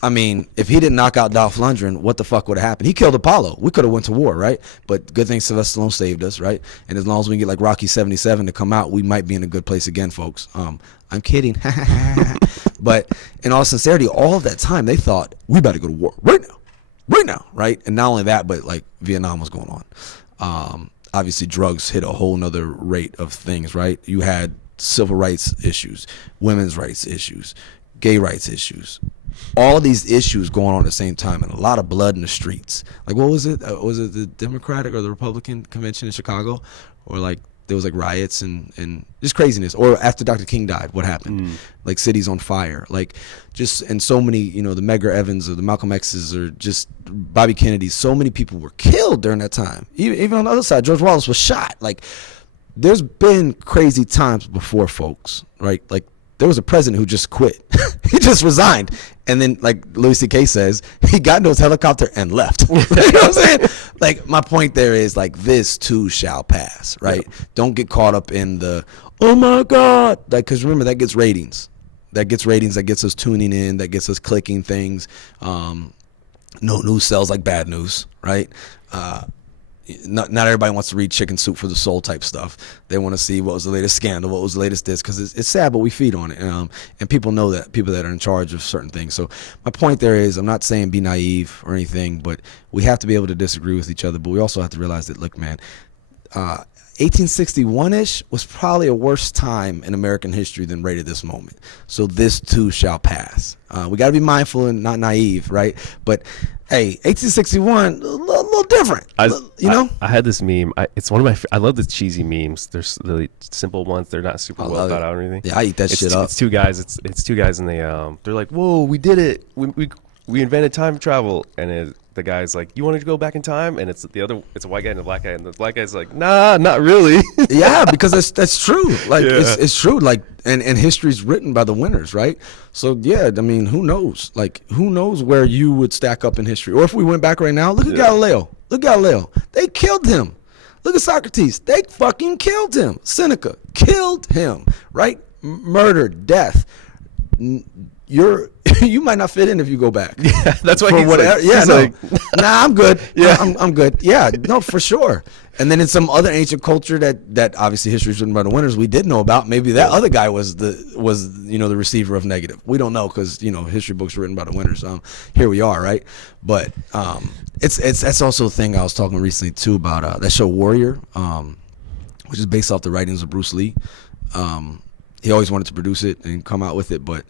I mean, if he didn't knock out Dolph Lundgren, what the fuck would have happened? He killed Apollo. We could have went to war, right? But good thing Sylvester Stallone saved us, right? And as long as we can get like Rocky 77 to come out, we might be in a good place again, folks. I'm kidding. But in all sincerity, all of that time, they thought, we better go to war right now, right? And not only that, but like Vietnam was going on. Obviously, drugs hit a whole nother rate of things, right? You had civil rights issues, women's rights issues, gay rights issues. All these issues going on at the same time, and a lot of blood in the streets. Like, what was it? Was it the Democratic or the Republican convention in Chicago? Or like there was like riots and just craziness. Or after Dr. King died, what happened? Like cities on fire. Like just, and so many, the Medgar Evans or the Malcolm X's or just Bobby Kennedy, so many people were killed during that time. Even on the other side, George Wallace was shot. Like there's been crazy times before, folks, right? Like there was a president who just quit. He just resigned. And then, like Louis C.K. says, he got into his helicopter and left. You know what I'm saying? Like, my point there is, like, this too shall pass, right? Yeah. Don't get caught up in the, oh, my God. Like, because remember, that gets ratings. That gets us tuning in. That gets us clicking things. No news sells like bad news, right? Not everybody wants to read Chicken Soup for the Soul type stuff. They want to see what was the latest scandal, what was the latest this, because it's sad, but we feed on it. And people know that, people that are in charge of certain things. So my point there is, I'm not saying be naive or anything, but we have to be able to disagree with each other. But we also have to realize that, look, man, 1861-ish was probably a worse time in American history than right at this moment. So this too shall pass. We got to be mindful and not naive, right? But hey, 1861, a little different. I had this meme. It's one of my. I love the cheesy memes. There's really simple ones. They're not super well thought out or anything. Yeah, I eat that shit up. It's two guys. It's two guys, and they're like, "Whoa, we did it! We invented time travel." And the guy's like, "You wanted to go back in time?" And it's a white guy and a black guy, and the black guy's like, "Nah, not really." Yeah, because that's true. Like it's true. Like and history's written by the winners, right? So yeah, I mean, who knows? Like who knows where you would stack up in history? Or if we went back right now, look at Galileo. Look at Galileo. They killed him. Look at Socrates. They fucking killed him. Seneca killed him. Right? Murder, death. You might not fit in if you go back. Yeah, that's why he's like, nah, I'm good. Yeah, I'm good. Yeah, no, for sure. And then in some other ancient culture that obviously history is written by the winners we did know about, maybe that other guy was the receiver of negative. We don't know because history books are written by the winners. Here we are, right? But that's also a thing I was talking recently too about that show Warrior, which is based off the writings of Bruce Lee. He always wanted to produce it and come out with it, but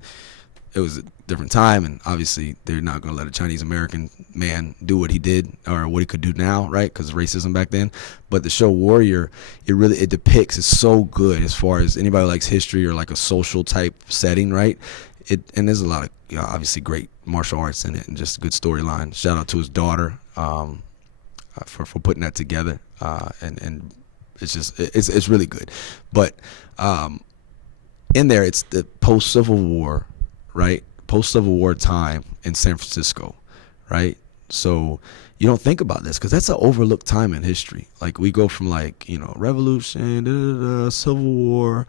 it was a different time, and obviously they're not going to let a Chinese American man do what he did or what he could do now, right? Because of racism back then. But the show Warrior, it depicts, it's so good as far as anybody who likes history or like a social type setting, right? And there's a lot of obviously great martial arts in it and just a good storyline. Shout out to his daughter for putting that together, and it's just it's really good. But in there, it's the post-Civil War. Right? Post-Civil War time in San Francisco, right? So you don't think about this because that's an overlooked time in history. Like we go from revolution, Civil War,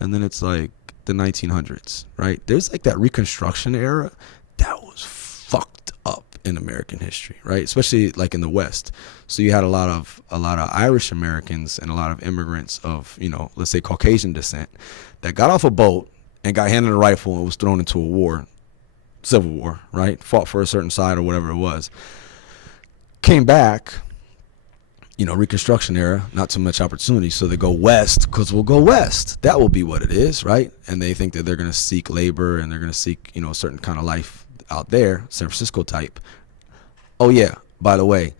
and then it's like the 1900s, right? There's like that Reconstruction era that was fucked up in American history, right? Especially like in the West. So you had a lot of Irish Americans and a lot of immigrants of let's say Caucasian descent that got off a boat and got handed a rifle and was thrown into a war, civil war, right? Fought for a certain side or whatever it was. Came back, Reconstruction era, not too much opportunity. So they go west because we'll go west. That will be what it is, right? And they think that they're going to seek labor and they're going to seek, a certain kind of life out there, San Francisco type. Oh, yeah, by the way,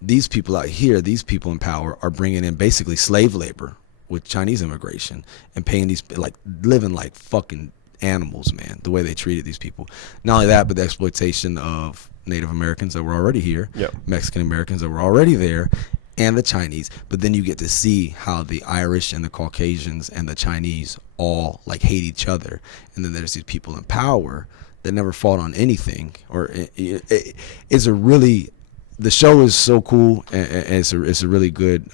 these people out here, these people in power are bringing in basically slave labor with Chinese immigration and paying these, like, living like fucking animals, man, the way they treated these people. Not only that, but the exploitation of Native Americans that were already here, Mexican Americans that were already there, and the Chinese. But then you get to see how the Irish and the Caucasians and the Chinese all like hate each other. And then there's these people in power that never fought on anything. Or it's a really, the show is so cool, and it's a really good,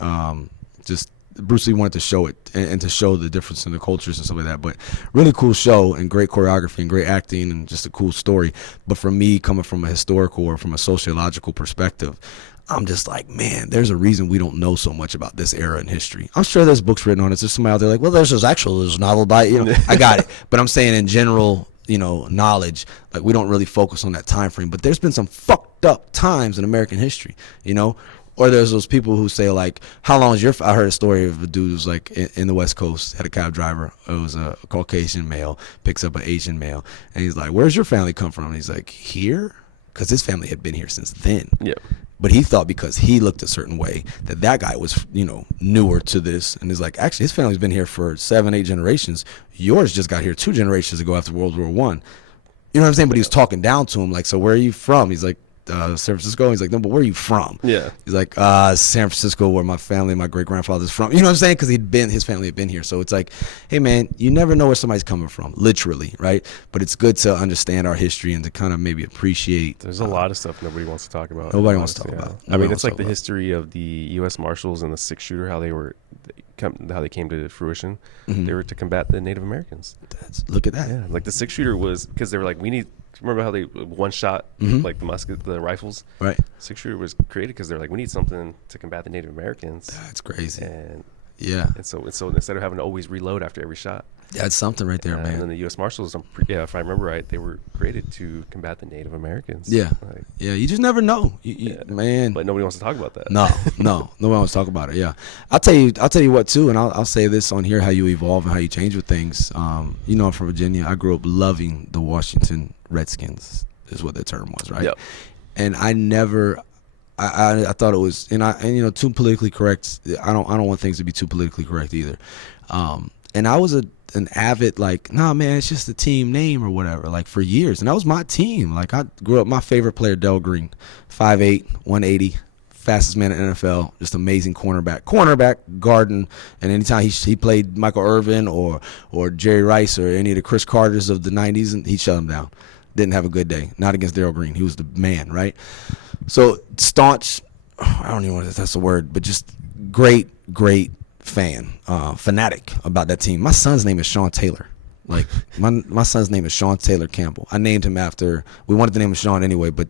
just Bruce Lee wanted to show it and to show the difference in the cultures and stuff like that. But really cool show and great choreography and great acting and just a cool story. But for me, coming from a historical or from a sociological perspective, I'm just like, man, there's a reason we don't know so much about this era in history. I'm sure there's books written on it. There's somebody out there like, well, there's a novel by, I got it. But I'm saying in general, knowledge, like we don't really focus on that time frame. But there's been some fucked up times in American history, Or there's those people who say, like, how long is I heard a story of a dude who's, like, in the West Coast, had a cab driver. It was a Caucasian male, picks up an Asian male. And he's like, where's your family come from? And he's like, here? Because his family had been here since then. Yeah. But he thought because he looked a certain way that guy was, newer to this. And he's like, actually, his family's been here for 7-8 generations. Yours just got here 2 generations ago after World War I. You know what I'm saying? But he was talking down to him, like, so where are you from? He's like, San Francisco. He's like, no, but where are you from? Yeah. He's like, San Francisco, where my great grandfather's from. You know what I'm saying? Because his family had been here. So it's like, hey man, you never know where somebody's coming from, literally, right? But it's good to understand our history and to kind of maybe appreciate. There's a lot of stuff nobody wants to talk about. Nobody wants to talk about. I mean, it's like the history of the U.S. Marshals and the 6-shooter, how they came to fruition. Mm-hmm. They were to combat the Native Americans. Look at that. Yeah, like the 6-shooter was because they were like, we need. Remember how they one shot like the rifles? Right. 6-shooter was created because they're like, we need something to combat the Native Americans. That's crazy. And yeah. And so instead of having to always reload after every shot. That's something right there, man. And then the U.S. Marshals, if I remember right, they were created to combat the Native Americans. Yeah. Yeah. You just never know, man. But nobody wants to talk about that. No, nobody wants to talk about it. Yeah. I'll tell you what too, and I'll say this on here: how you evolve and how you change with things. I'm from Virginia. I grew up loving the Washington Redskins, is what the term was, right? Yep. And I never. I thought it was, and too politically correct. I don't want things to be too politically correct either. And I was an avid, like, nah, man, it's just a team name or whatever, like, for years. And that was my team. Like, I grew up, my favorite player, Del Green, 5'8", 180, fastest man in the NFL, just amazing cornerback, guarding. And anytime he played Michael Irvin or Jerry Rice or any of the Chris Carters of the 90s, and he shut him down. Didn't have a good day. Not against Darryl Green. He was the man, right? So, staunch, I don't even know if that's the word, but just great fan, fanatic about that team. My son's name is Sean Taylor. Like, my son's name is Sean Taylor Campbell. I named him after, we wanted to name him Sean anyway, but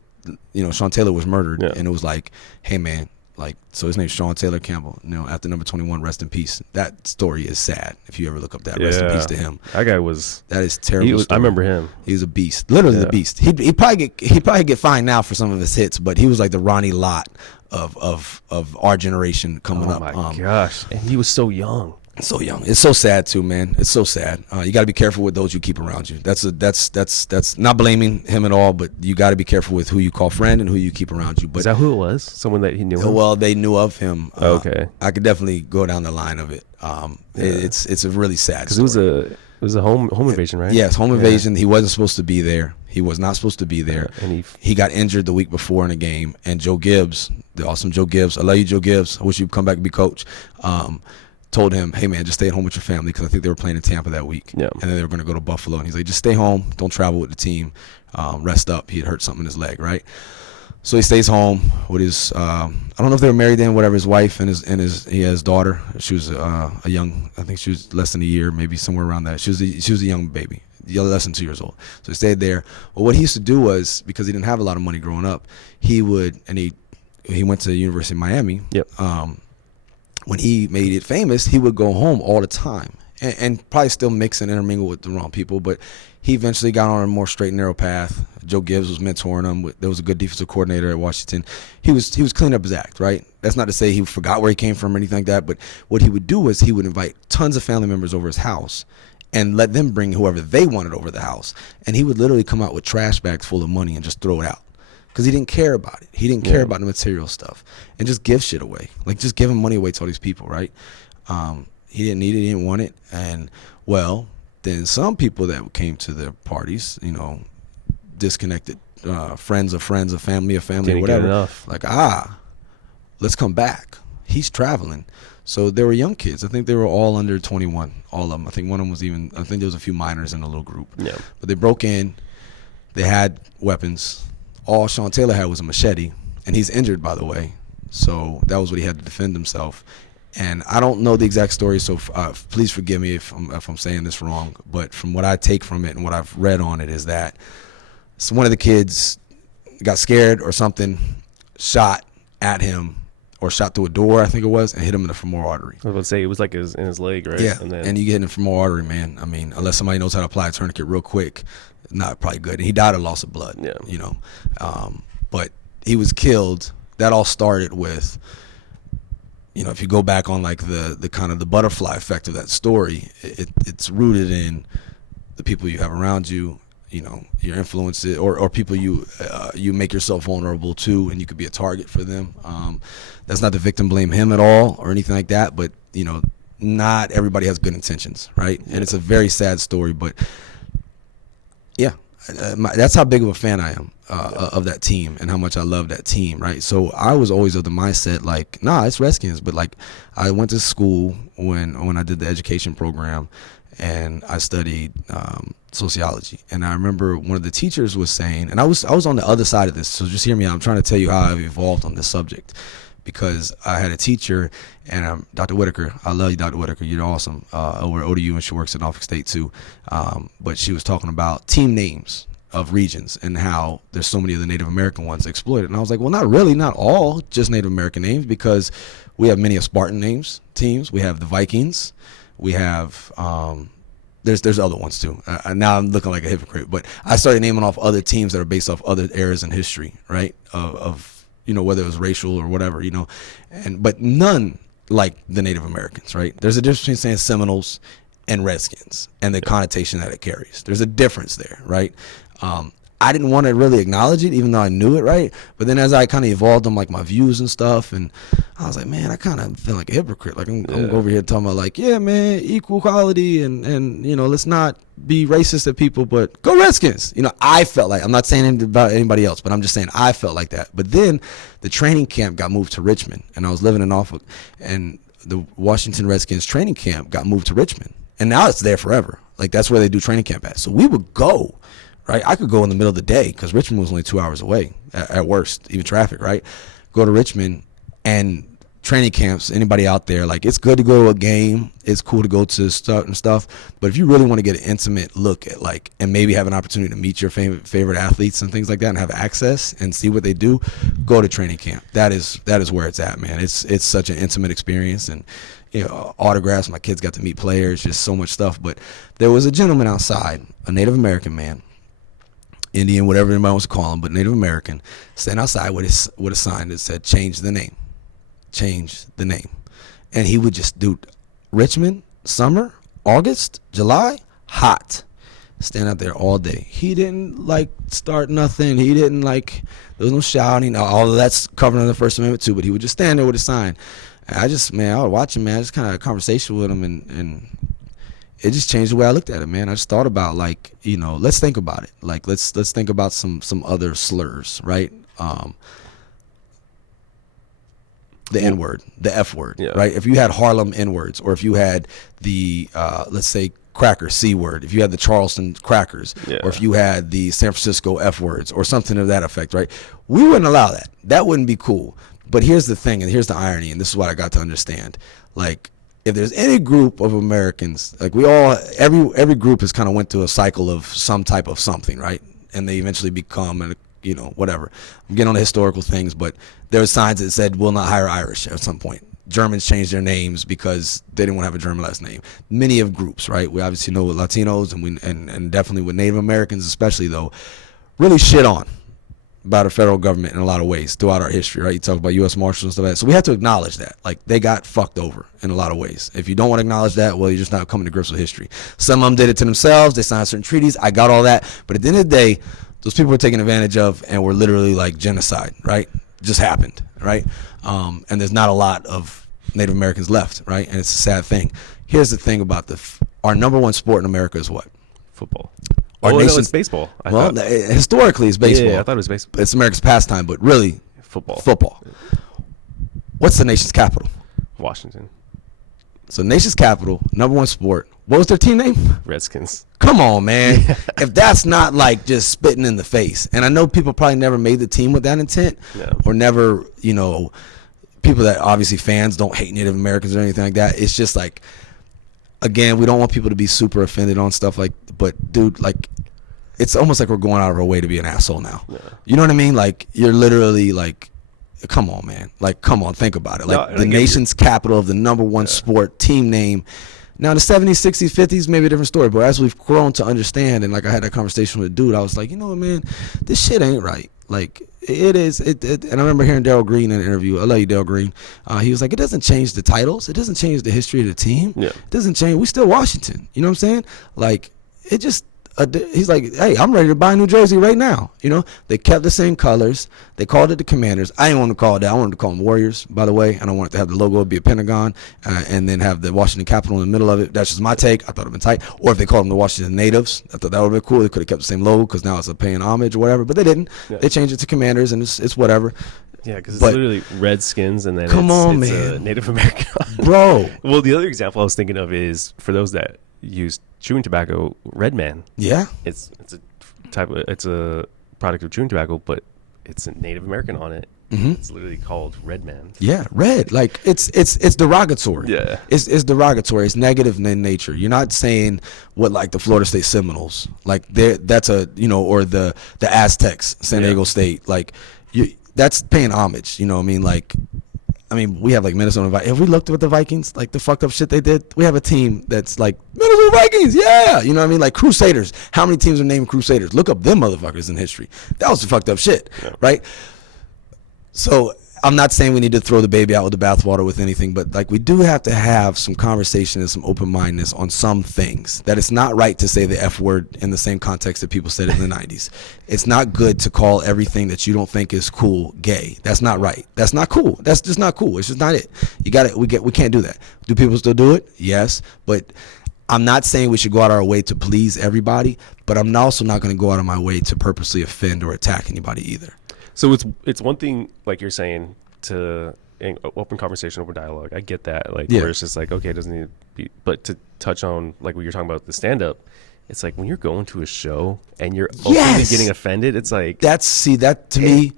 Sean Taylor was murdered, and it was like, hey man, like, so his name's Sean Taylor Campbell, after number 21, rest in peace. That story is sad if you ever look up that. Rest in peace to him. That guy was, that is terrible. I remember him. He was a beast, literally the beast. He'd probably get fined now for some of his hits, but he was like the Ronnie Lott of our generation coming up. Oh my gosh, and he was so young. So young. It's so sad too, man. It's so sad. You got to be careful with those you keep around you. That's not blaming him at all, but you got to be careful with who you call friend and who you keep around you. But is that who it was? Someone that he knew? Well, they knew of him. Okay. I could definitely go down the line of it. It's a really sad story. Because it was a home invasion, right? Yes, home invasion. He wasn't supposed to be there. He was not supposed to be there. And he got injured the week before in a game. And Joe Gibbs, the awesome Joe Gibbs, I love you, Joe Gibbs. I wish you'd come back and be coach. Told him, hey man, just stay at home with your family, because I think they were playing in Tampa that week. Yeah. And then they were going to go to Buffalo. And he's like, just stay home. Don't travel with the team. Rest up. He had hurt something in his leg, right? So he stays home with his, I don't know if they were married then, whatever, his wife and he has daughter. She was a young, I think she was less than a year, maybe somewhere around that. She was a young baby, less than 2 years old. So he stayed there. Well, what he used to do was, because he didn't have a lot of money growing up, he went to the University of Miami. Yep. When he made it famous, he would go home all the time and probably still mix and intermingle with the wrong people. But he eventually got on a more straight and narrow path, Joe Gibbs was mentoring him. There was a good defensive coordinator at Washington. He was cleaning up his act, right? That's not to say he forgot where he came from or anything like that, but what he would do was he would invite tons of family members over his house and let them bring whoever they wanted over the house. And he would literally come out with trash bags full of money and just throw it out because he didn't care about it. He didn't care about the material stuff and just give shit away. Like, just giving money away to all these people, right? He didn't need it, he didn't want it. And, well, then some people that came to the parties, you know, disconnected friends of family, Didn't whatever. get enough. Like, let's come back. He's traveling. So there were young kids. I think they were all under 21, all of them. I think one of them was I think there was a few minors in the little group. Yeah. But they broke in. They had weapons. All Sean Taylor had was a machete, and he's injured, by the way. So that was what he had to defend himself. And I don't know the exact story, so please forgive me if I'm saying this wrong. But from what I take from it and what I've read on it is that one of the kids got scared or something, shot at him, or shot through a door, I think it was, and hit him in the femoral artery. I was about to say, it was like in his leg, right? Yeah, and you get in the femoral artery, man. I mean, unless somebody knows how to apply a tourniquet real quick, not probably good. And he died of loss of blood, you know. But he was killed. That all started with, you know, if you go back on like the kind of the butterfly effect of that story, it's rooted in the people you have around you, you know, your influences or people you make yourself vulnerable to, and you could be a target for them. That's not to victim blame him at all or anything like that, but, you know, not everybody has good intentions, right? And it's a very sad story, but yeah, that's how big of a fan I am of that team and how much I love that team, right? So I was always of the mindset like, nah, it's Redskins, but like I went to school when I did the education program, and I studied sociology. And I remember one of the teachers was saying, and I was on the other side of this, so just hear me out. I'm trying to tell you how I've evolved on this subject, because I had a teacher, and Dr. Whitaker, I love you, Dr. Whitaker, you're awesome, over at ODU, and she works at Norfolk State too. But she was talking about team names of regions and how there's so many of the Native American ones exploited. And I was like, well, not really, not all just Native American names, because we have many of Spartan teams. We have the Vikings. We have, there's other ones too. Now I'm looking like a hypocrite, but I started naming off other teams that are based off other eras in history, right? Of you know, whether it was racial or whatever, you know, but none like the Native Americans, right? There's a difference between saying Seminoles and Redskins and the connotation that it carries. There's a difference there, right? I didn't want to really acknowledge it, even though I knew it, right? But then as I kind of evolved on like my views and stuff, and I was like, man, I kind of feel like a hypocrite. Like I'm over here talking about like, yeah, man, equal quality, and you know, let's not be racist at people, but go Redskins. You know, I felt like, I'm not saying anything about anybody else, but I'm just saying I felt like that. But then the training camp got moved to Richmond, and I was living in Norfolk, and the Washington Redskins training camp got moved to Richmond, and now it's there forever. Like that's where they do training camp at. So we would go. Right, I could go in the middle of the day because Richmond was only 2 hours away at worst, even traffic. Right, go to Richmond, and training camps. Anybody out there, like it's good to go to a game. It's cool to go to stuff. But if you really want to get an intimate look at like, and maybe have an opportunity to meet your favorite athletes and things like that, and have access and see what they do, go to training camp. That is where it's at, man. It's such an intimate experience, and you know, autographs. My kids got to meet players, just so much stuff. But there was a gentleman outside, a Native American man. Indian, whatever anybody wants to call him, but Native American, standing outside with a sign that said, change the name. And he would just do Richmond, summer, August, July, hot. Stand out there all day. He didn't like start nothing. He didn't like, there was no shouting. All of that's covered under the First Amendment too, but he would just stand there with a sign. And I would watch him, man. I just kind of had a conversation with him, and it just changed the way I looked at it, man. I just thought about like, you know, let's think about it. Like let's think about some other slurs, right? The N-word, the F-word, right? If you had Harlem N-words, or if you had the let's say cracker C-word, if you had the Charleston crackers, or if you had the San Francisco F-words or something of that effect, right? We wouldn't allow that. That wouldn't be cool. But here's the thing, and here's the irony, and this is what I got to understand. Like, if there's any group of Americans, like every group has kind of went through a cycle of some type of something, right? And they eventually become, you know, whatever. I'm getting on the historical things, but there were signs that said, "Will not hire Irish" at some point. Germans changed their names because they didn't want to have a German last name. Many of groups, right? We obviously know with Latinos, and definitely with Native Americans, especially though, really shit on by the federal government in a lot of ways throughout our history, right? You talk about U.S. Marshals and stuff like that. So we have to acknowledge that. Like, they got fucked over in a lot of ways. If you don't want to acknowledge that, well, you're just not coming to grips with history. Some of them did it to themselves. They signed certain treaties. I got all that. But at the end of the day, those people were taken advantage of and were literally like genocide, right? Just happened, right? And there's not a lot of Native Americans left, right? And it's a sad thing. Here's the thing about our number one sport in America is what? Football. No, it's baseball. Historically, it's baseball. Yeah, I thought it was baseball. It's America's pastime, but really, football. What's the nation's capital? Washington. So, nation's capital, number one sport. What was their team name? Redskins. Come on, man. If that's not like just spitting in the face. And I know people probably never made the team with that intent, or never, people that obviously fans don't hate Native Americans or anything like that. It's just like, again, we don't want people to be super offended on stuff like, but dude, like, it's almost like we're going out of our way to be an asshole now. Yeah. You know what I mean? Like, you're literally like, come on, man. Like, come on, think about it. Like, the nation's capital of the number one sport, team name. Now, in the 70s, 60s, 50s, maybe a different story. But as we've grown to understand, and like I had that conversation with a dude, I was like, you know what, man, this shit ain't right. Like, it is. And I remember hearing Daryl Green in an interview. I love you, Daryl Green. He was like, it doesn't change the titles. It doesn't change the history of the team. Yeah. It doesn't change. We still Washington. You know what I'm saying? Like, it just. He's like, hey, I'm ready to buy New Jersey right now. They kept the same colors. They called it the Commanders. I didn't want to call it that. I wanted to call them Warriors, by the way. I don't want it to have the logo be a pentagon and then have the Washington Capitol in the middle of it. That's just my take. I thought it would have been tight. Or if they called them the Washington Natives, I thought that would have been cool. They could have kept the same logo because now it's a paying homage or whatever. But they didn't. Yeah. They changed it to Commanders, and it's whatever. Yeah, because it's literally Redskins and then it's Native American. Bro. Well, the other example I was thinking of is for those that use chewing tobacco, Red Man. Yeah, it's a product of chewing tobacco, but it's a Native American on it. Mm-hmm. It's literally called Red Man. Yeah, red. Like it's derogatory. Yeah, it's derogatory. It's negative in nature. You're not saying what like the Florida State Seminoles, like that's or the Aztecs, San Diego State. Like that's paying homage. You know what I mean? Like. I mean, we have like Minnesota Vikings. Have we looked at the Vikings, like the fucked up shit they did? We have a team that's like Minnesota Vikings, yeah. You know what I mean? Like Crusaders. How many teams are named Crusaders? Look up them motherfuckers in history. That was some fucked up shit, right? So I'm not saying we need to throw the baby out with the bathwater with anything, but like we do have to have some conversation and some open-mindedness on some things. That it's not right to say the F word in the same context that people said it in the 90s. It's not good to call everything that you don't think is cool gay. That's not right. That's not cool. That's just not cool. It's just not it. We can't do that. Do people still do it? Yes, but I'm not saying we should go out of our way to please everybody, but I'm also not going to go out of my way to purposely offend or attack anybody either. So it's one thing, like you're saying, to open conversation, open dialogue. I get that, like where it's just like, okay, it doesn't need to be. But to touch on like what you're talking about the stand up, it's like when you're going to a show and you're openly getting offended, it's like that to me.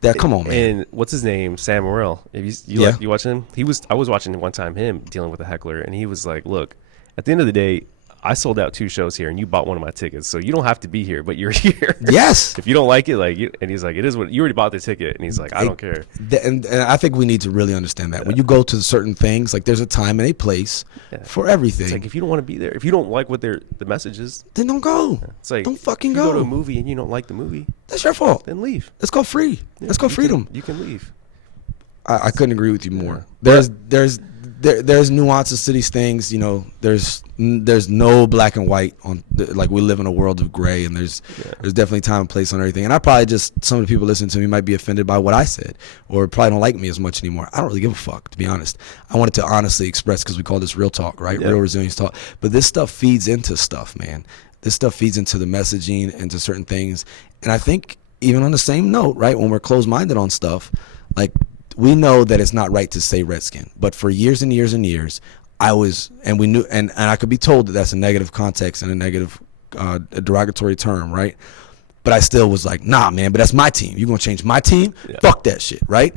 That come on, man. And what's his name? Sam Morril. You watch him? I was watching one time him dealing with a heckler, and he was like, look, at the end of the day, I sold out 2 shows here, and you bought one of my tickets, so you don't have to be here, but you're here. Yes. If you don't like it, and he's like, it is what you already bought the ticket, and he's like, I don't care. And I think we need to really understand that when you go to certain things, like there's a time and a place for everything. It's like if you don't want to be there, if you don't like what the message is, then don't go. It's like don't fucking go to a movie and you don't like the movie. That's your fault. Then leave. Let's go free. Let's go freedom. You can leave. I couldn't agree with you more. There's nuances to these things. There's no black and white on. Like we live in a world of gray, and there's definitely time and place on everything. And I probably some of the people listening to me might be offended by what I said, or probably don't like me as much anymore. I don't really give a fuck, to be honest. I wanted to honestly express because we call this real talk, right? Real resilience talk. But this stuff feeds into stuff, man. This stuff feeds into the messaging, into certain things. And I think even on the same note, right, when we're closed-minded on stuff, like. We know that it's not right to say redskin, but for years and years and years, we knew, and I could be told that that's a negative context and a negative, a derogatory term, right? But I still was like, nah, man, but that's my team. You're gonna change my team? Yeah. Fuck that shit, right?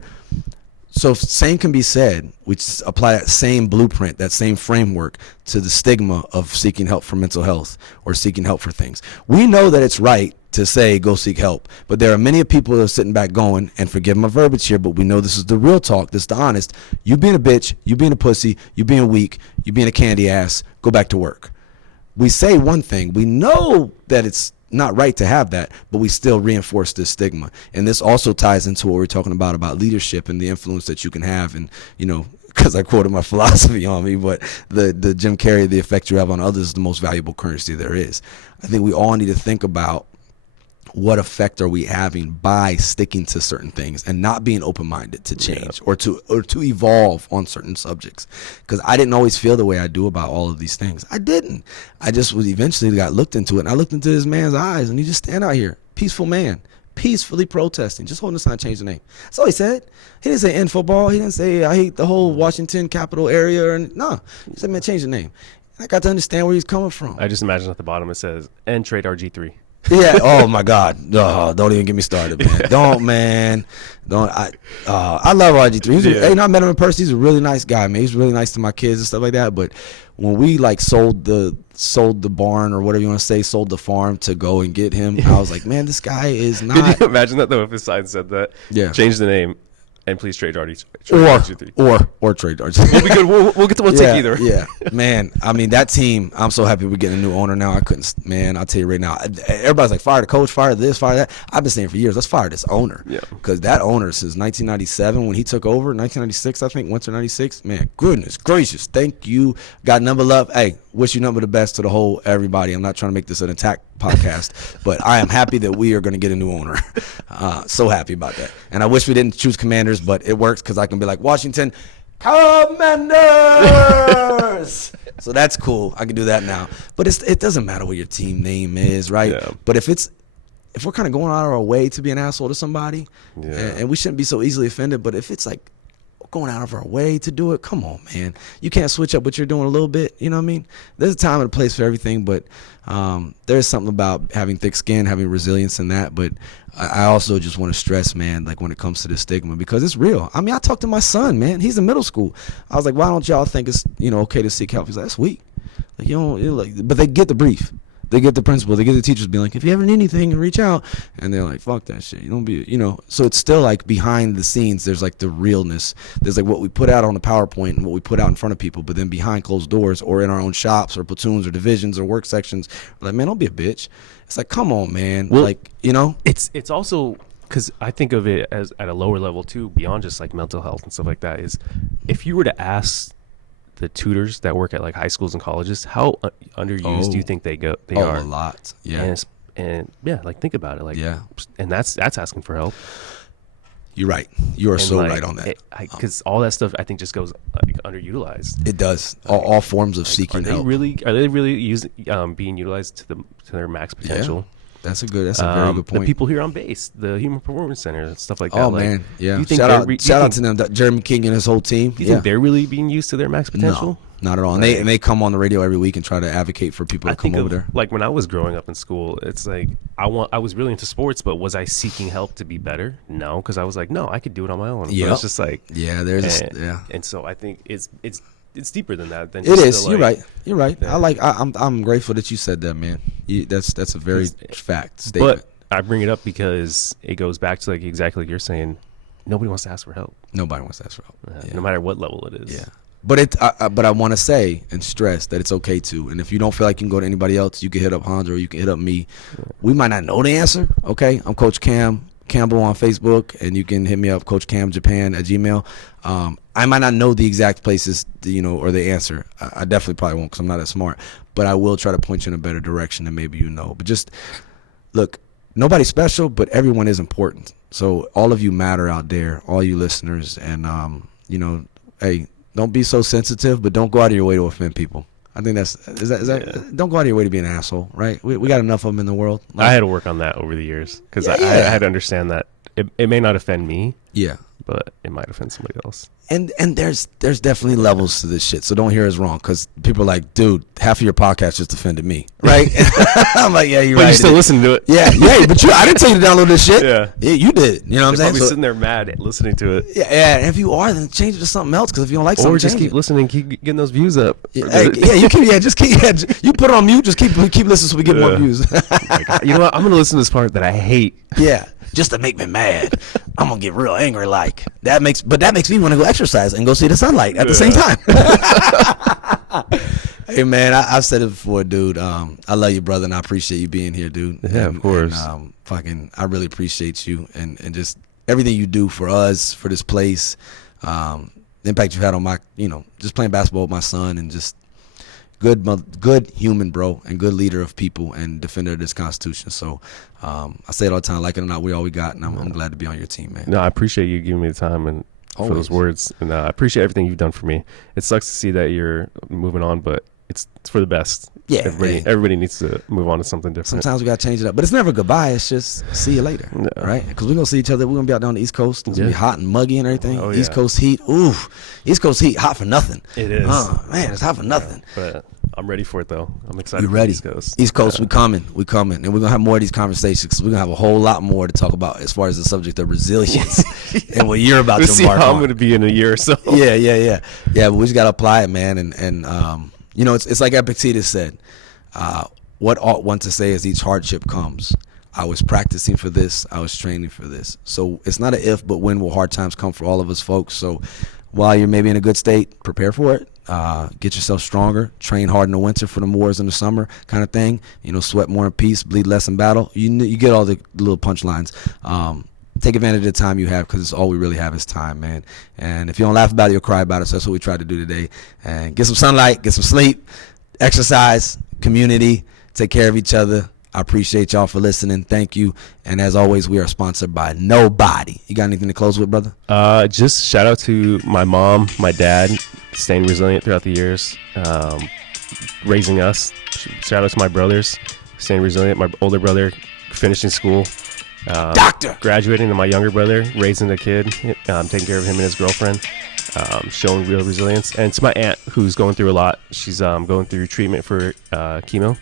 So same can be said. We apply that same blueprint, that same framework to the stigma of seeking help for mental health or seeking help for things. We know that it's right to say go seek help, but there are many people that are sitting back going, and forgive my verbiage here, but we know this is the real talk, this is the honest. You being a bitch, you being a pussy, you being weak, you being a candy ass, go back to work. We say one thing. We know that it's not right to have that, but we still reinforce this stigma. And this also ties into what we're talking about leadership and the influence that you can have. And, you know, because I quoted my philosophy on me, but the Jim Carrey, the effect you have on others is the most valuable currency there is. I think we all need to think about what effect are we having by sticking to certain things and not being open-minded to change or to evolve on certain subjects. Because I didn't always feel the way I do about all of these things. I didn't. I just was eventually got looked into it, and I looked into this man's eyes, and he just stand out here, peaceful man, peacefully protesting, just holding a sign, change the name. That's all he said. He didn't say end football. He didn't say I hate the whole Washington capital area. No, he said, man, change the name. I got to understand where he's coming from. I just imagine at the bottom it says end trade RG3. Yeah. Oh my God. Oh, don't even get me started, man. I love RG3. I met him in person. He's a really nice guy, man. He's really nice to my kids and stuff like that. But when we like sold the barn or whatever you want to say, sold the farm to go and get him, I was like, man, this guy is not. Could you imagine that though? If his sign said that, change the name. And please trade RG3. Or trade RG3. We'll be good. We'll take either. Yeah, man. I mean, that team, I'm so happy we're getting a new owner now. I'll tell you right now. Everybody's like, fire the coach, fire this, fire that. I've been saying for years, let's fire this owner. Yeah. Because that owner, since 1997, when he took over, 1996, I think, winter 96, man, goodness gracious. Thank you. Got number love. Hey, wish you number the best to the whole everybody. I'm not trying to make this an attack podcast, but I am happy that we are going to get a new owner. So happy about that. And I wish we didn't choose Commanders, but it works because I can be like, Washington Commanders. So that's cool. I can do that now. But it doesn't matter what your team name is, right? Yeah. But if we're kind of going out of our way to be an asshole to somebody, and we shouldn't be so easily offended, but if it's like going out of our way to do it, come on, man. You can't switch up what you're doing a little bit. You know what I mean? There's a time and a place for everything, but there's something about having thick skin, having resilience in that. But I also just want to stress, man, like when it comes to the stigma, because it's real. I mean, I talked to my son, man. He's in middle school. I was like, why don't y'all think it's, okay to seek help? He's like, that's weak. Like, but they get the brief. They get the principal, they get the teachers being like, if you ever need anything, reach out. And they're like, fuck that shit. You don't be, So it's still like behind the scenes, there's like the realness. There's like what we put out on the PowerPoint and what we put out in front of people, but then behind closed doors or in our own shops or platoons or divisions or work sections, we're like, man, don't be a bitch. It's like, come on, man. Well, It's also, because I think of it as at a lower level too, beyond just like mental health and stuff like that, is if you were to ask the tutors that work at like high schools and colleges, how underused do you think they are? A lot. Yeah. And like think about it. Like, and that's asking for help. You're right. You are so right on that. Because all that stuff I think just goes like underutilized. It does. All forms of seeking help. Are they really being utilized to their max potential? Yeah. That's a very good point. The people here on base, the Human Performance Center and stuff like that. Oh, man. Yeah. Shout out to them, Jeremy King and his whole team. Do you think they're really being used to their max potential? No, not at all. And they come on the radio every week and try to advocate for people to come over there. Like when I was growing up in school, it's like I was really into sports, but was I seeking help to be better? No, because I was like, no, I could do it on my own. Yeah. It's just like And so I think it's deeper than that. Than it is. You're right. I'm grateful that you said that, man. That's a very fact statement. But I bring it up because it goes back to like exactly like you're saying. Nobody wants to ask for help. Nobody wants to ask for help. No matter what level it is. Yeah. But I want to say and stress that it's okay to. And if you don't feel like you can go to anybody else, you can hit up Handro, you can hit up me. Yeah. We might not know the answer. Okay, I'm Coach Campbell on Facebook, and you can hit me up, CoachCamJapan@gmail. I might not know the exact places, or the answer. I definitely probably won't because I'm not that smart. But I will try to point you in a better direction than maybe you know. But just look, nobody's special, but everyone is important. So all of you matter out there, all you listeners, and hey, don't be so sensitive, but don't go out of your way to offend people. I think don't go out of your way to be an asshole, right? We got enough of them in the world. I had to work on that over the years because I had to understand that it may not offend me. Yeah. But it might offend somebody else. And there's definitely levels to this shit. So don't hear us wrong, because people are like, dude, half of your podcast just offended me, right? I'm like, yeah, you're right. But you still listen to it. Yeah, but I didn't tell you to download this shit. Yeah, you did. You know what I'm saying? Probably sitting there mad listening to it. Yeah. And if you are, then change it to something else. Because if you don't like something, or just keep listening, keep getting those views up. You put it on mute. Just keep listening so we get more views. You know what? I'm gonna listen to this part that I hate. Yeah. Just to make me mad. I'm gonna get real angry like. That makes me want to go exercise and go see the sunlight at the same time. Hey man, I've said it before, dude. I love you, brother, and I appreciate you being here, dude. Yeah, of course. I really appreciate you and just everything you do for us, for this place. The impact you've had on my, just playing basketball with my son, and just good human, bro, and good leader of people and defender of this Constitution. So I say it all the time, like it or not, we all we got, and I'm glad to be on your team, man. No, I appreciate you giving me the time and for those words, and I appreciate everything you've done for me. It sucks to see that you're moving on, but it's for the best. Yeah, everybody needs to move on to something different. Sometimes we gotta change it up, but it's never goodbye. It's just see you later, right? Because we're gonna see each other. We're gonna be out down the East Coast. It's gonna be hot and muggy and everything. Oh, yeah. East Coast heat, East Coast heat, hot for nothing. It is. Man, it's hot for nothing. But I'm ready for it though. I'm excited. We ready. East Coast. East Coast, we coming, and we're gonna have more of these conversations because we're gonna have a whole lot more to talk about as far as the subject of resilience and what you're about to embark on. We'll see how I'm gonna be in a year or so. Yeah. But we just gotta apply it, man, and it's like Epictetus said. What ought one to say as each hardship comes? I was practicing for this. I was training for this. So it's not an if, but when will hard times come for all of us folks. So while you're maybe in a good state, prepare for it. Get yourself stronger. Train hard in the winter for the wars in the summer kind of thing. Sweat more in peace, bleed less in battle. You get all the little punchlines. Take advantage of the time you have because it's all we really have is time, man. And if you don't laugh about it, you'll cry about it. So that's what we tried to do today. And get some sunlight, get some sleep, exercise, community. Take care of each other. I appreciate y'all for listening. Thank you. And as always, we are sponsored by nobody. You got anything to close with, brother? Just shout out to my mom, my dad, staying resilient throughout the years, raising us. Shout out to my brothers, staying resilient. My older brother finishing school. Doctor. Graduating, to my younger brother, raising a kid, taking care of him and his girlfriend. Showing real resilience. And to my aunt, who's going through a lot. She's going through treatment for chemo.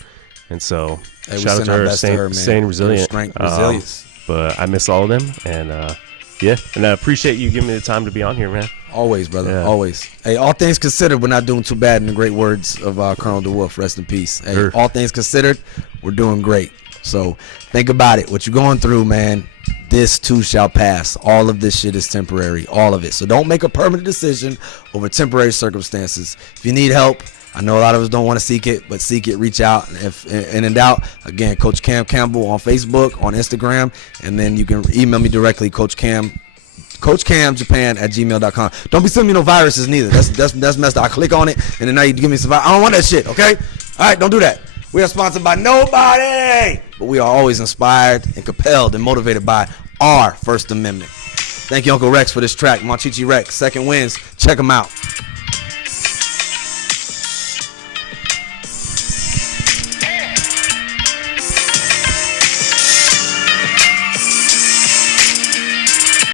And so shout out to her, staying resilient. Strength, resilience. But I miss all of them. And and I appreciate you giving me the time to be on here, man. Always, brother. Always. Hey, all things considered, we're not doing too bad in the great words of Colonel DeWolf. Rest in peace. Hey, sure. All things considered, we're doing great. So think about it. What you're going through, man, this too shall pass. All of this shit is temporary. All of it. So don't make a permanent decision over temporary circumstances. If you need help, I know a lot of us don't want to seek it, but seek it, reach out. If in doubt, again, Coach Cam Campbell on Facebook, on Instagram, and then you can email me directly, CoachCamJapan@gmail.com. Don't be sending me no viruses neither. That's messed up. I click on it, and then now you give me some virus. I don't want that shit, okay? All right, don't do that. We are sponsored by nobody, but we are always inspired and compelled and motivated by our First Amendment. Thank you, Uncle Rex, for this track. Monchichi Rex, Second Winds. Check them out.